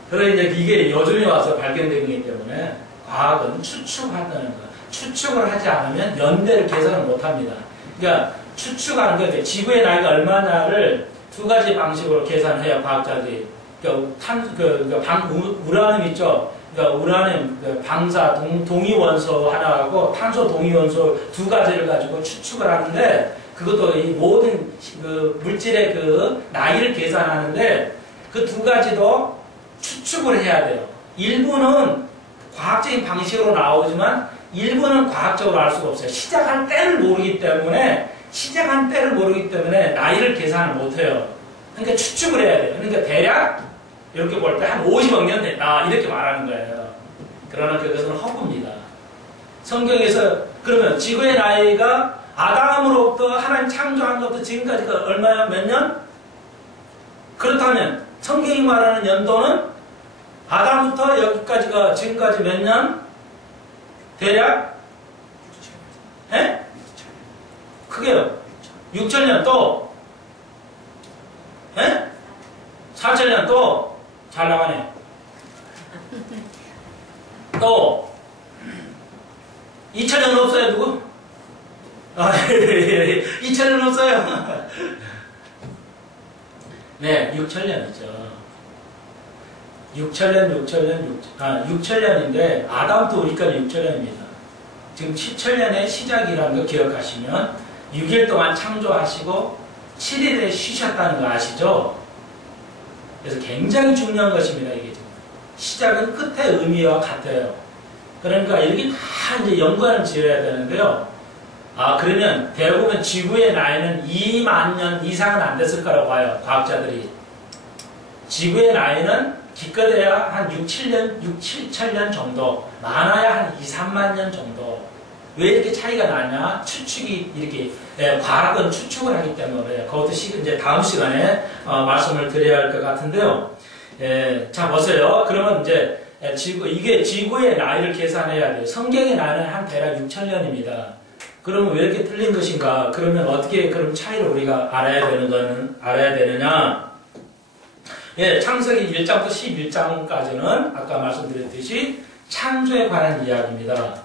그러니까 이제 이게 요즘에 와서 발견된 거기 때문에 과학은 추측하는 거. 추측을 하지 않으면 연대를 계산을 못합니다. 그러니까 추측하는 거, 지구의 나이가 얼마냐를 두 가지 방식으로 계산해요, 과학자들이. 우라늄 있죠? 그러니까 우라늄, 방사, 동위원소 하나하고 탄소 동위원소 두 가지를 가지고 추측을 하는데 그것도 이 모든 물질의 나이를 계산하는데 그 두 가지도 추측을 해야 돼요. 일부는 과학적인 방식으로 나오지만 일부는 과학적으로 알 수가 없어요. 시작한 때를 모르기 때문에 나이를 계산을 못해요. 그러니까 추측을 해야 돼요. 그러니까 대략 이렇게 볼 때 한 50억 년 됐다 이렇게 말하는 거예요. 그러나 그것은 허구입니다. 성경에서 그러면 지구의 나이가 아담으로부터 하나님 창조한 것부터 지금까지가 얼마야? 몇 년? 그렇다면 성경이 말하는 연도는 아담부터 여기까지가 지금까지 몇 년? 대략? 예? 크게요. 6천년 또? 예? 4천년 또? 잘 나가네. 또? 2천년 없어요, 누구? 2천년 없어요. 네, 6천년이죠. 6천년인데 아담도 우리까지 6천년입니다. 지금 7천년의 시작이라는 거 기억하시면 6일 동안 창조하시고 7일에 쉬셨다는 거 아시죠? 그래서 굉장히 중요한 것입니다. 이게 지금 시작은 끝의 의미와 같아요. 그러니까 여기 다 이제 연관을 지어야 되는데요. 그러면 대부분 지구의 나이는 2만 년 이상은 안 됐을 거라고 봐요. 과학자들이. 지구의 나이는 기껏해야 한 6, 7천 정도, 많아야 한 2, 3만 년 정도. 왜 이렇게 차이가 나냐? 추측이 이렇게, 과학은 추측을 하기 때문에 그래요. 그것도 이제 다음 시간에 말씀을 드려야 할 것 같은데요. 예, 자 보세요. 그러면 이제 이게 지구의 나이를 계산해야 돼요. 성경의 나이는 한 대략 6,000년입니다. 그러면 왜 이렇게 틀린 것인가? 그러면 어떻게 그럼 차이를 우리가 알아야 되느냐? 예, 창세기 1장부터 11장까지는 아까 말씀드렸듯이 창조에 관한 이야기입니다.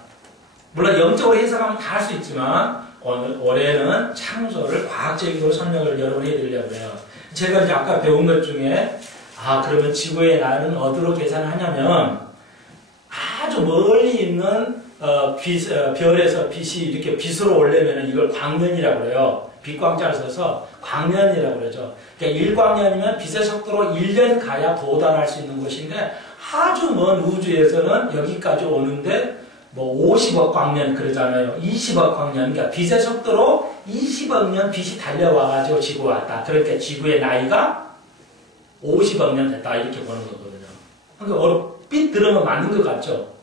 물론 영적으로 해석하면 다 할 수 있지만 올해는 창조를 과학적으로 설명을 여러분이 해드리려고 해요. 제가 이제 아까 배운 것 중에 그러면 지구의 나이는 어디로 계산을 하냐면 아주 멀리 있는 별에서 빛이 이렇게 빛으로 오려면 이걸 광년이라고 그래요. 빛광자를 써서 광년이라고 그러죠. 그러니까 1광년이면 빛의 속도로 1년 가야 도달할 수 있는 곳인데 아주 먼 우주에서는 여기까지 오는데 뭐 50억 광년 그러잖아요. 20억 광년. 그러니까 빛의 속도로 20억 년 빛이 달려와가지고 지구 왔다. 그러니까 지구의 나이가 50억 년 됐다. 이렇게 보는 거거든요. 그러니까 얼핏 들으면 맞는 것 같죠?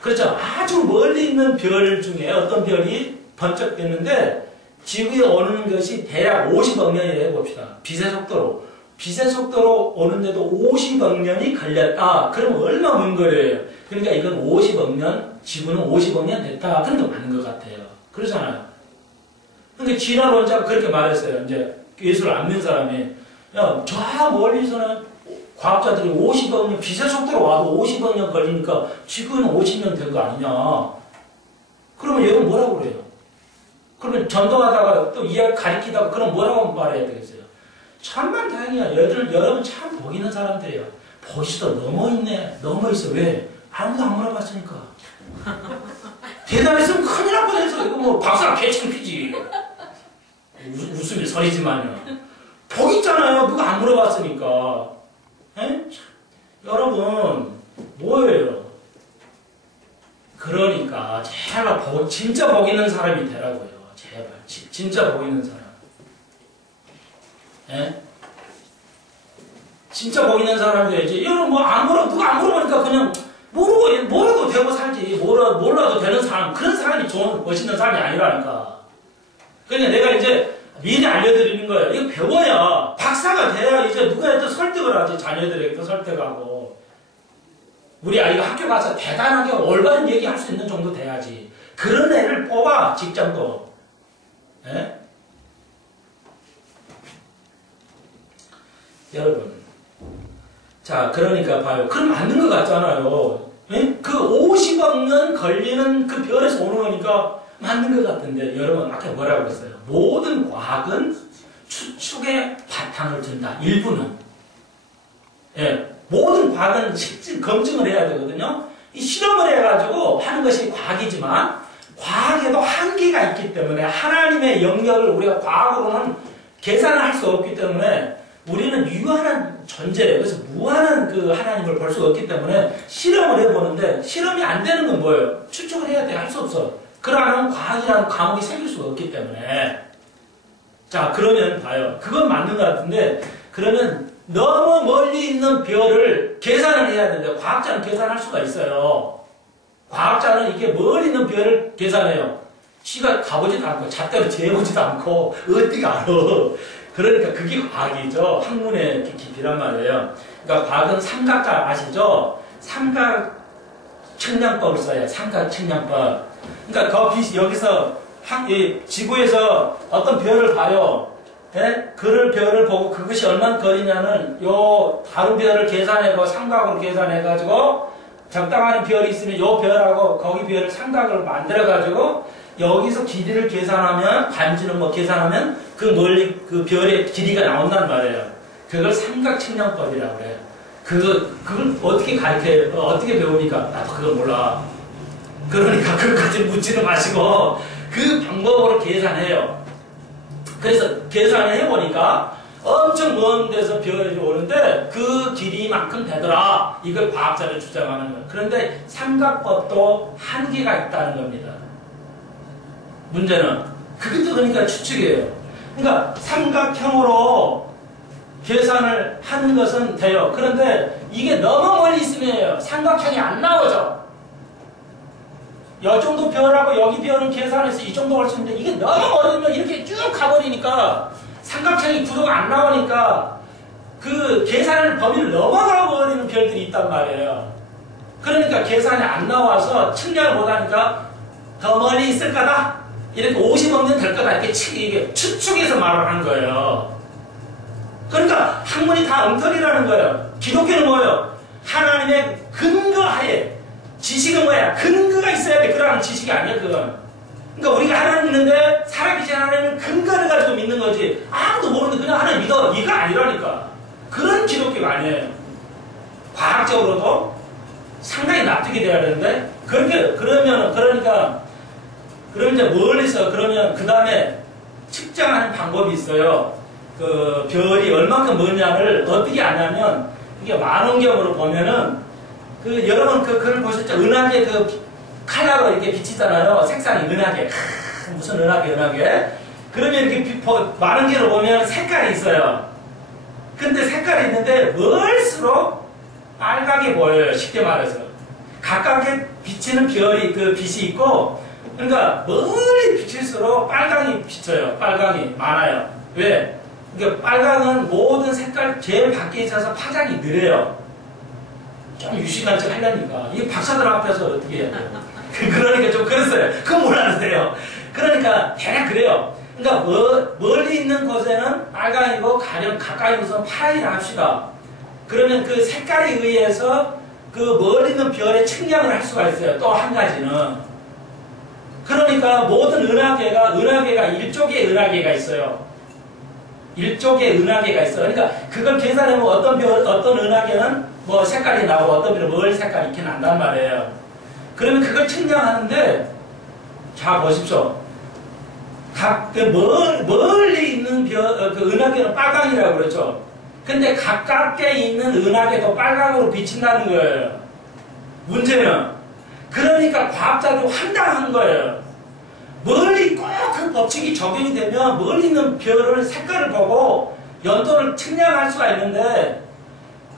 그렇죠. 아주 멀리 있는 별 중에 어떤 별이 번쩍됐는데 지구에 오는 것이 대략 50억 년이라 해봅시다. 빛의 속도로 오는데도 50억 년이 걸렸다. 그러면 얼마 먼 거예요? 그러니까 이건 50억 년, 지구는 50억 년 됐다. 그런 게 맞는 것 같아요. 그러잖아요. 근데 진화론자가 그렇게 말했어요. 이제 예수를 안 믿는 사람이 저 멀리서는 과학자들이 50억 년, 빛의 속도로 와도 50억 년 걸리니까 지구는 50년 된 거 아니냐. 그러면 얘는 뭐라고 그래요? 그러면 전도하다가 또 이야기 가리키다가 그럼 뭐라고 말해야 되겠어요? 참만 다행이야. 여러분 참 복 있는 사람들이야. 보시도 넘어있어. 왜? 아무도 안 물어봤으니까. 대답했으면 큰일 날 뻔해서 이거 뭐 박사가 개창피지. 웃음이 서리지만요. 복 있잖아요. 누가 안 물어봤으니까. 에? 여러분 뭐예요? 그러니까 제발 진짜 복 있는 사람이 되라고요. 제발 진짜 복 있는 사람. 에? 진짜 복 있는 사람이 돼야지. 여러분 누가 안 물어보니까 그냥 뭐라도 되고 살지. 몰라도 되는 사람, 그런 사람이 좋은 멋있는 사람이 아니라니까. 그러니까 내가 이제 미리 알려드리는 거예요. 이거 배워야, 박사가 돼야 이제 누구한테 설득을 하지. 자녀들에게도 설득하고. 우리 아이가 학교 가서 대단하게 올바른 얘기할 수 있는 정도 돼야지. 그런 애를 뽑아, 직장도. 예? 여러분. 자, 그러니까 봐요. 그럼 맞는 것 같잖아요. 예? 그 50억 년 걸리는 그 별에서 오는 거니까 맞는 것 같은데, 여러분, 아까 뭐라고 그랬어요? 모든 과학은 추측의 바탕을 둔다. 일부는. 예. 모든 과학은 실질 검증을 해야 되거든요. 이 실험을 해가지고 하는 것이 과학이지만, 과학에도 한계가 있기 때문에, 하나님의 영역을 우리가 과학으로는 계산을 할 수 없기 때문에, 우리는 유한한 존재예요. 그래서 무한한 그 하나님을 볼 수 없기 때문에 실험을 해보는데 실험이 안 되는 건 뭐예요? 추측을 해야 돼. 할 수 없어. 그러면 과학이라는 과목이 생길 수가 없기 때문에. 자, 그러면 봐요. 그건 맞는 것 같은데 그러면 너무 멀리 있는 별을 계산을 해야 되는데 과학자는 계산할 수가 있어요. 과학자는 이게 멀리 있는 별을 계산해요. 지가 가보지도 않고 잣대로 재보지도 않고 어떻게 알아. 그러니까 그게 과학이죠. 학문의 깊이란 말이에요. 그러니까 과학은 삼각자 아시죠? 삼각 측량법을 써요. 삼각 측량법. 그러니까 여기서 지구에서 어떤 별을 봐요. 예? 별을 보고 그것이 얼마나 거리냐는 요 다른 별을 계산해고 삼각으로 계산해가지고 적당한 별이 있으면 요 별하고 거기 별을 삼각을 만들어가지고 여기서 길이를 계산하면 반지는 뭐 계산하면 그 멀리 그 별의 길이가 나온단 말이에요. 그걸 삼각측량법이라고 그래요. 그걸 어떻게 가르쳐요? 어떻게 배웁니까? 나도 그걸 몰라. 그러니까 그것까지 묻지는 마시고 그 방법으로 계산해요. 그래서 계산을 해보니까 엄청 먼 데서 별이 오는데 그 길이만큼 되더라. 이걸 과학자를 주장하는 거예요. 그런데 삼각법도 한계가 있다는 겁니다. 문제는 그것도 그러니까 추측이에요. 그러니까 삼각형으로 계산을 하는 것은 돼요. 그런데 이게 너무 멀리 있으면 삼각형이 안 나오죠. 이 정도 별하고 여기 별은 계산해서 이 정도 할 수 있는데 이게 너무 멀으면 이렇게 쭉 가버리니까 삼각형이 구도가 안 나오니까 그 계산을 범위를 넘어가 버리는 별들이 있단 말이에요. 그러니까 계산이 안 나와서 측량을 못하니까 더 멀리 있을 거다. 이렇게 50억 년 될 거다. 이렇게 이게 추측해서 말을 하는 거예요. 그러니까 학문이 다 엉터리라는 거예요. 기독교는 뭐예요? 하나님의 근거하에 지식은 뭐야? 근거가 있어야 돼. 그러는 지식이 아니야, 그건. 그러니까 우리가 하나님 믿는데 살아계신 하나님은 근거를 가지고 믿는 거지. 아무도 모르는데 그냥 하나님 믿어. 이거 아니라니까. 그런 기독교가 아니에요. 과학적으로도 상당히 납득이 돼야 되는데, 그렇게, 그러면 이제 멀리서, 그러면 그 다음에 측정하는 방법이 있어요. 그 별이 얼만큼 먼냐를 어떻게 아냐면, 이게 망원경으로 보면은, 여러분 그걸 보셨죠? 은하계 칼라로 이렇게 비치잖아요. 색상이 은하계. 무슨 은하계. 그러면 이렇게 망원경으로 보면 색깔이 있어요. 근데 색깔이 있는데, 멀수록 빨갛게 보여요. 쉽게 말해서. 가깝게 비치는 빛이 있고, 그러니까 멀리 비칠수록 빨강이 비쳐요. 빨강이 많아요. 왜? 그러니까 빨강은 모든 색깔 제일 밖에 있어서 파장이 느려요. 좀 유시간척 하려니까. 이게 박사들 앞에서 어떻게 해야 돼요? 그러니까 좀 그랬어요. 그건 몰랐는데요. 그러니까 대략 그래요. 그러니까 멀리 있는 곳에는 빨강이고 가령 가까이 있는 곳은 파랑이라 합시다. 그러면 그 색깔에 의해서 그 멀리 있는 별의 측량을 할 수가 있어요. 또 한 가지는. 그러니까 모든 은하계가 일족의 은하계가 있어요. 일족의 은하계가 있어요. 그러니까 그걸 계산해보면 어떤 은하계는 뭐 색깔이 나오고 어떤 별은 멀 색깔이 이렇게 난단 말이에요. 그러면 그걸 측량하는데, 자, 보십시오. 멀리 있는 그 은하계는 빨강이라고 그랬죠. 근데 가깝게 있는 은하계도 빨강으로 비친다는 거예요. 문제는 그러니까 과학자들이 황당한 거예요. 멀리 꼭 그 법칙이 적용이 되면 멀리 있는 별을 색깔을 보고 연도를 측량할 수가 있는데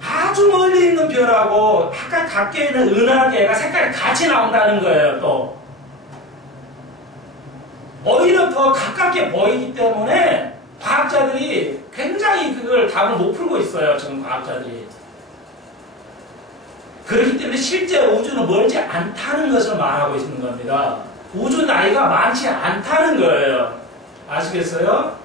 아주 멀리 있는 별하고 아까 가까이 있는 은하계가 색깔이 같이 나온다는 거예요. 또 오히려 더 가깝게 보이기 때문에 과학자들이 굉장히 그걸 답을 못 풀고 있어요. 지금 과학자들이. 그렇기 때문에 실제 우주는 멀지 않다는 것을 말하고 있는 겁니다. 우주 나이가 많지 않다는 거예요. 아시겠어요?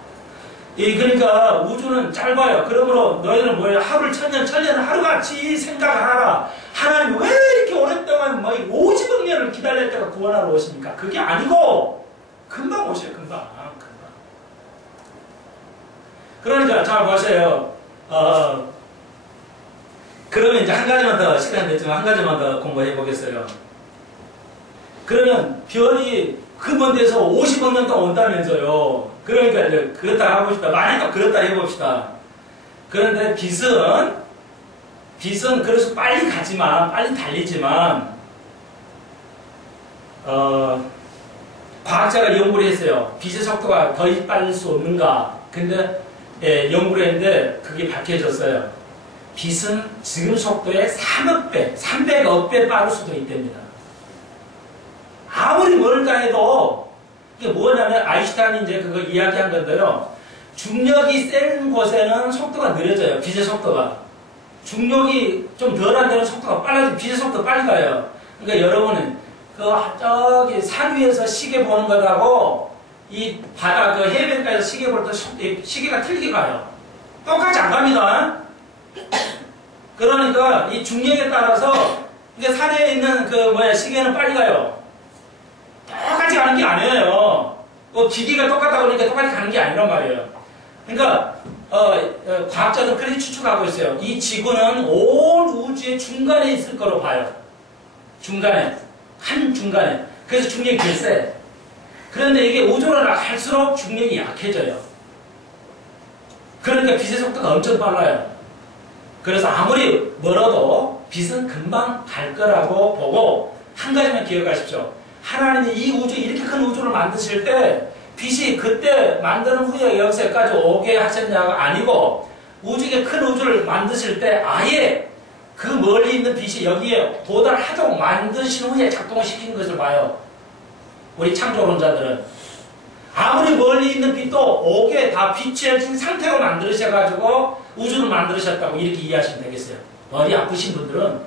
그러니까 우주는 짧아요. 그러므로 너희는 뭐예요? 하루를 천년 하루같이 생각을 하라. 하나님 왜 이렇게 오랫동안 50억 년을 기다렸다가 구원하러 오십니까? 그게 아니고 금방 오셔요. 금방. 그러니까 잘 보세요. 그러면 이제 한 가지만 더 시간이 됐지만 한 가지만 더 공부해 보겠어요. 그러면 별이 그 먼 데서 50억 년 동안 온다면서요. 그러니까 이제 그렇다 해봅시다. 만약에 그렇다 해봅시다. 그런데 빛은 그래서 빨리 달리지만 과학자가 연구를 했어요. 빛의 속도가 더 빨릴 수 없는가. 근데 연구를 했는데 그게 밝혀졌어요. 빛은 지금 속도의 3억 배, 300억 배 빠를 수도 있답니다. 아무리 멀다 해도 이게 뭐냐면 아인슈타인이 이제 그거 이야기한 건데요. 중력이 센 곳에는 속도가 느려져요. 빛의 속도가. 중력이 좀 덜한 데는 속도가 빨라지고 빛의 속도가 빨리 가요. 그러니까 여러분은 저기 산 위에서 시계 보는 것하고 이 바다 해변가에서 시계 볼 때 시계가 틀리게 가요. 똑같이 안 갑니다. 그러니까 이 중력에 따라서 이게 산에 있는 시계는 빨리 가요. 똑같이 가는 게 아니에요. 기기가 똑같다 보니까 똑같이 가는 게 아니란 말이에요. 그러니까 과학자들은 그렇게 추측하고 있어요. 이 지구는 온 우주의 중간에 있을 거로 봐요. 한 중간에. 그래서 중력이 더 세. 그런데 이게 우주로 갈수록 중력이 약해져요. 그러니까 빛의 속도가 엄청 빨라요. 그래서 아무리 멀어도 빛은 금방 갈 거라고 보고 한 가지만 기억하십시오. 하나님이 이 이렇게 큰 우주를 만드실 때 빛이 그때 만드는 후에 여기서까지 오게 하셨냐가 아니고 우주에 큰 우주를 만드실 때 아예 그 멀리 있는 빛이 여기에 도달하도록 만드신 후에 작동을 시킨 것을 봐요. 우리 창조론자들은. 아무리 멀리 있는 빛도 오게 다 비춰진 상태로 만드셔가지고 우주를 만드셨다고 이렇게 이해하시면 되겠어요. 머리 아프신 분들은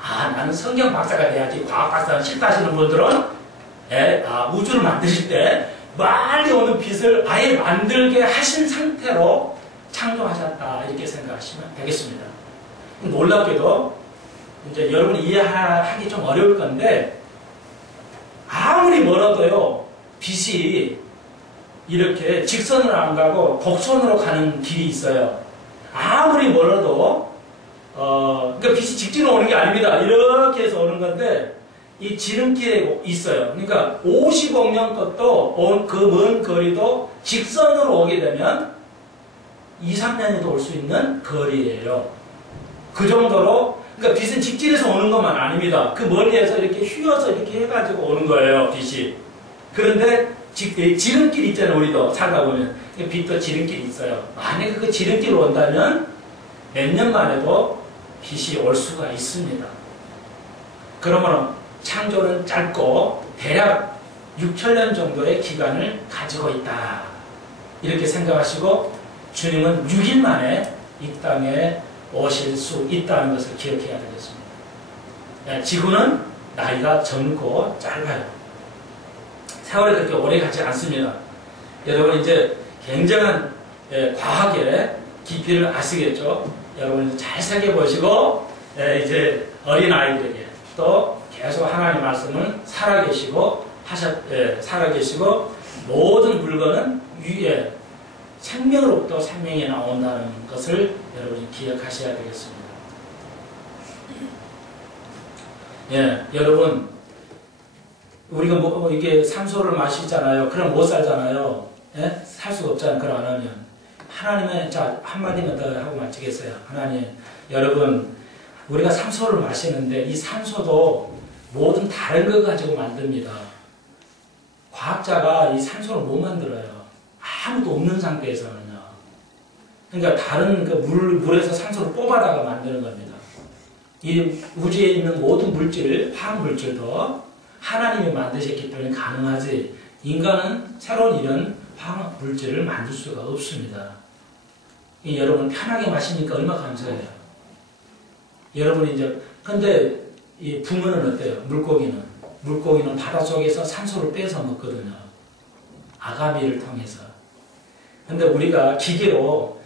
나는 성경 박사가 돼야지 과학 박사는 싫다 하시는 분들은 우주를 만드실 때 멀리 오는 빛을 아예 만들게 하신 상태로 창조하셨다 이렇게 생각하시면 되겠습니다. 놀랍게도 이제 여러분이 이해하기 좀 어려울 건데 아무리 멀어도요 빛이 이렇게 직선으로 안 가고 곡선으로 가는 길이 있어요. 아무리 멀어도 그러니까 빛이 직진으로 오는 게 아닙니다. 이렇게 해서 오는 건데 이 지름길에 있어요. 그러니까 50억 년 것도 그 먼 거리도 직선으로 오게 되면 2, 3년에도 올 수 있는 거리예요. 그 정도로 그러니까 빛은 직진해서 오는 것만 아닙니다. 그 멀리에서 이렇게 휘어서 이렇게 해가지고 오는 거예요. 빛이. 그런데 지름길 있잖아요. 우리도 살다 보면 빛도 지름길이 있어요. 만약에 그 지름길로 온다면 몇 년만 해도 빛이 올 수가 있습니다. 그러면 창조는 짧고 대략 6천년 정도의 기간을 가지고 있다. 이렇게 생각하시고 주님은 6일 만에 이 땅에 오실 수 있다는 것을 기억해야 되겠습니다. 지구는 나이가 젊고 짧아요. 세월이 그렇게 오래 가지 않습니다. 여러분 이제 굉장한 과학의 깊이를 아시겠죠? 여러분 잘 새겨보시고 이제 어린아이들에게 또 계속 하나님의 말씀을 살아계시고 살아계시고 모든 물건은 위에 생명으로부터 생명이 나온다는 것을 여러분이 기억하셔야 되겠습니다. 여러분 우리가 이게 산소를 마시잖아요. 그럼 못 살잖아요. 살 수가 없잖아요. 그걸 안 하면. 하나님의, 자, 한마디만 더 하고 마치겠어요. 하나님, 여러분, 우리가 산소를 마시는데 이 산소도 모든 다른 거 가지고 만듭니다. 과학자가 이 산소를 못 만들어요. 아무도 없는 상태에서는요. 그러니까 다른 그 물에서 산소를 뽑아다가 만드는 겁니다. 이 우주에 있는 모든 물질, 화학 물질도 하나님이 만드셨기 때문에 가능하지, 인간은 새로운 이런 화학 물질을 만들 수가 없습니다. 여러분 편하게 마시니까 얼마나 감사해요. 여러분이 이제 근데 이 붕어는 어때요? 물고기는 바닷속에서 산소를 빼서 먹거든요. 아가미를 통해서. 근데 우리가 기계로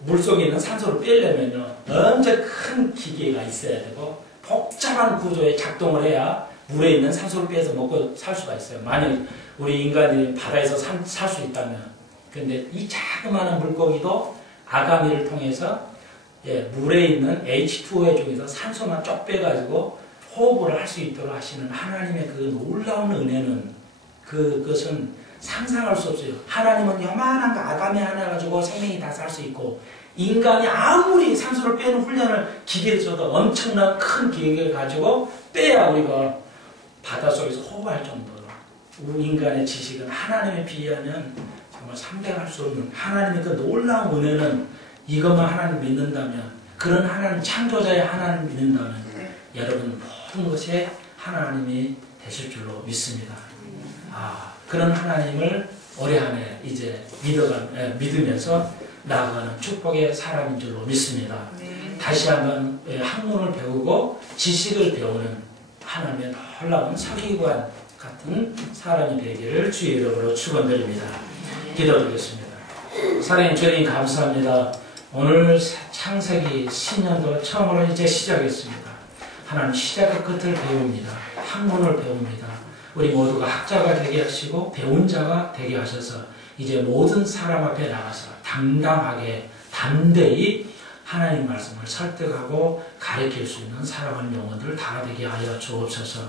물속에 있는 산소를 빼려면요 엄청 큰 기계가 있어야 되고 복잡한 구조에 작동을 해야 물에 있는 산소를 빼서 먹고 살 수가 있어요. 만약 우리 인간이 바다에서 살 수 있다면. 근데 이 자그마한 물고기도 아가미를 통해서 물에 있는 H2O 중에서 산소만 쪽 빼가지고 호흡을 할 수 있도록 하시는 하나님의 그 놀라운 은혜는 그것은 상상할 수 없어요. 하나님은 요만한 거 아가미 하나 가지고 생명이 다 살 수 있고 인간이 아무리 산소를 빼는 훈련을 기계를 써도 엄청난 큰 기계를 가지고 빼야 우리가 바닷속에서 호흡할 정도로 인간의 지식은 하나님에 비하면 정말 상대할 수 없는 하나님의 그 놀라운 은혜는 이것만 하나님 믿는다면 그런 하나님 창조자의 하나님 믿는다면 여러분 모든 것에 하나님이 되실 줄로 믿습니다. 그런 하나님을 올해 한 해 이제 믿으면서 나아가는 축복의 사람인 줄로 믿습니다. 다시 한번 학문을 배우고 지식을 배우는 하나님의 놀라운 서기관 같은 사람이 되기를 주의 이름으로 축원드립니다. 기도드리겠습니다. 사랑하는 주님 감사합니다. 오늘 창세기 신년도 처음으로 이제 시작했습니다. 하나님 시작의 끝을 배웁니다. 학문을 배웁니다. 우리 모두가 학자가 되게 하시고 배운 자가 되게 하셔서 이제 모든 사람 앞에 나가서 당당하게 담대히 하나님 말씀을 설득하고 가르칠 수 있는 사랑하는 영혼들 다 되게 하여 주옵소서.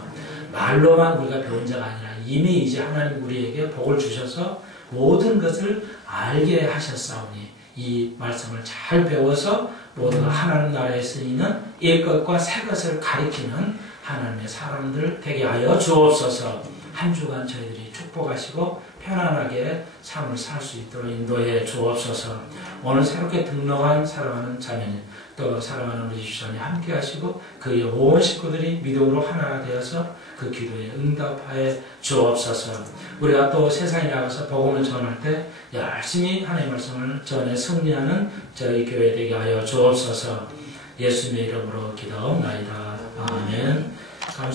말로만 우리가 배운 자가 아니라 이미 이제 하나님 우리에게 복을 주셔서 모든 것을 알게 하셨사오니 이 말씀을 잘 배워서 모두가 하나님 나라에 쓰이는 옛것과 새것을 가리키는 하나님의 사람들 되게 하여 주옵소서. 한 주간 저희들이 축복하시고 편안하게 삶을 살 수 있도록 인도해 주옵소서. 오늘 새롭게 등록한 사랑하는 자매님 또 사랑하는 우리 집사님 함께 하시고 그의 온 식구들이 믿음으로 하나 되어서 그 기도에 응답하여 주옵소서. 우리가 또 세상에 나가서 복음을 전할 때 열심히 하나님의 말씀을 전해 승리하는 저희 교회 되게 하여 주옵소서. 예수님의 이름으로 기도하옵나이다. 아멘.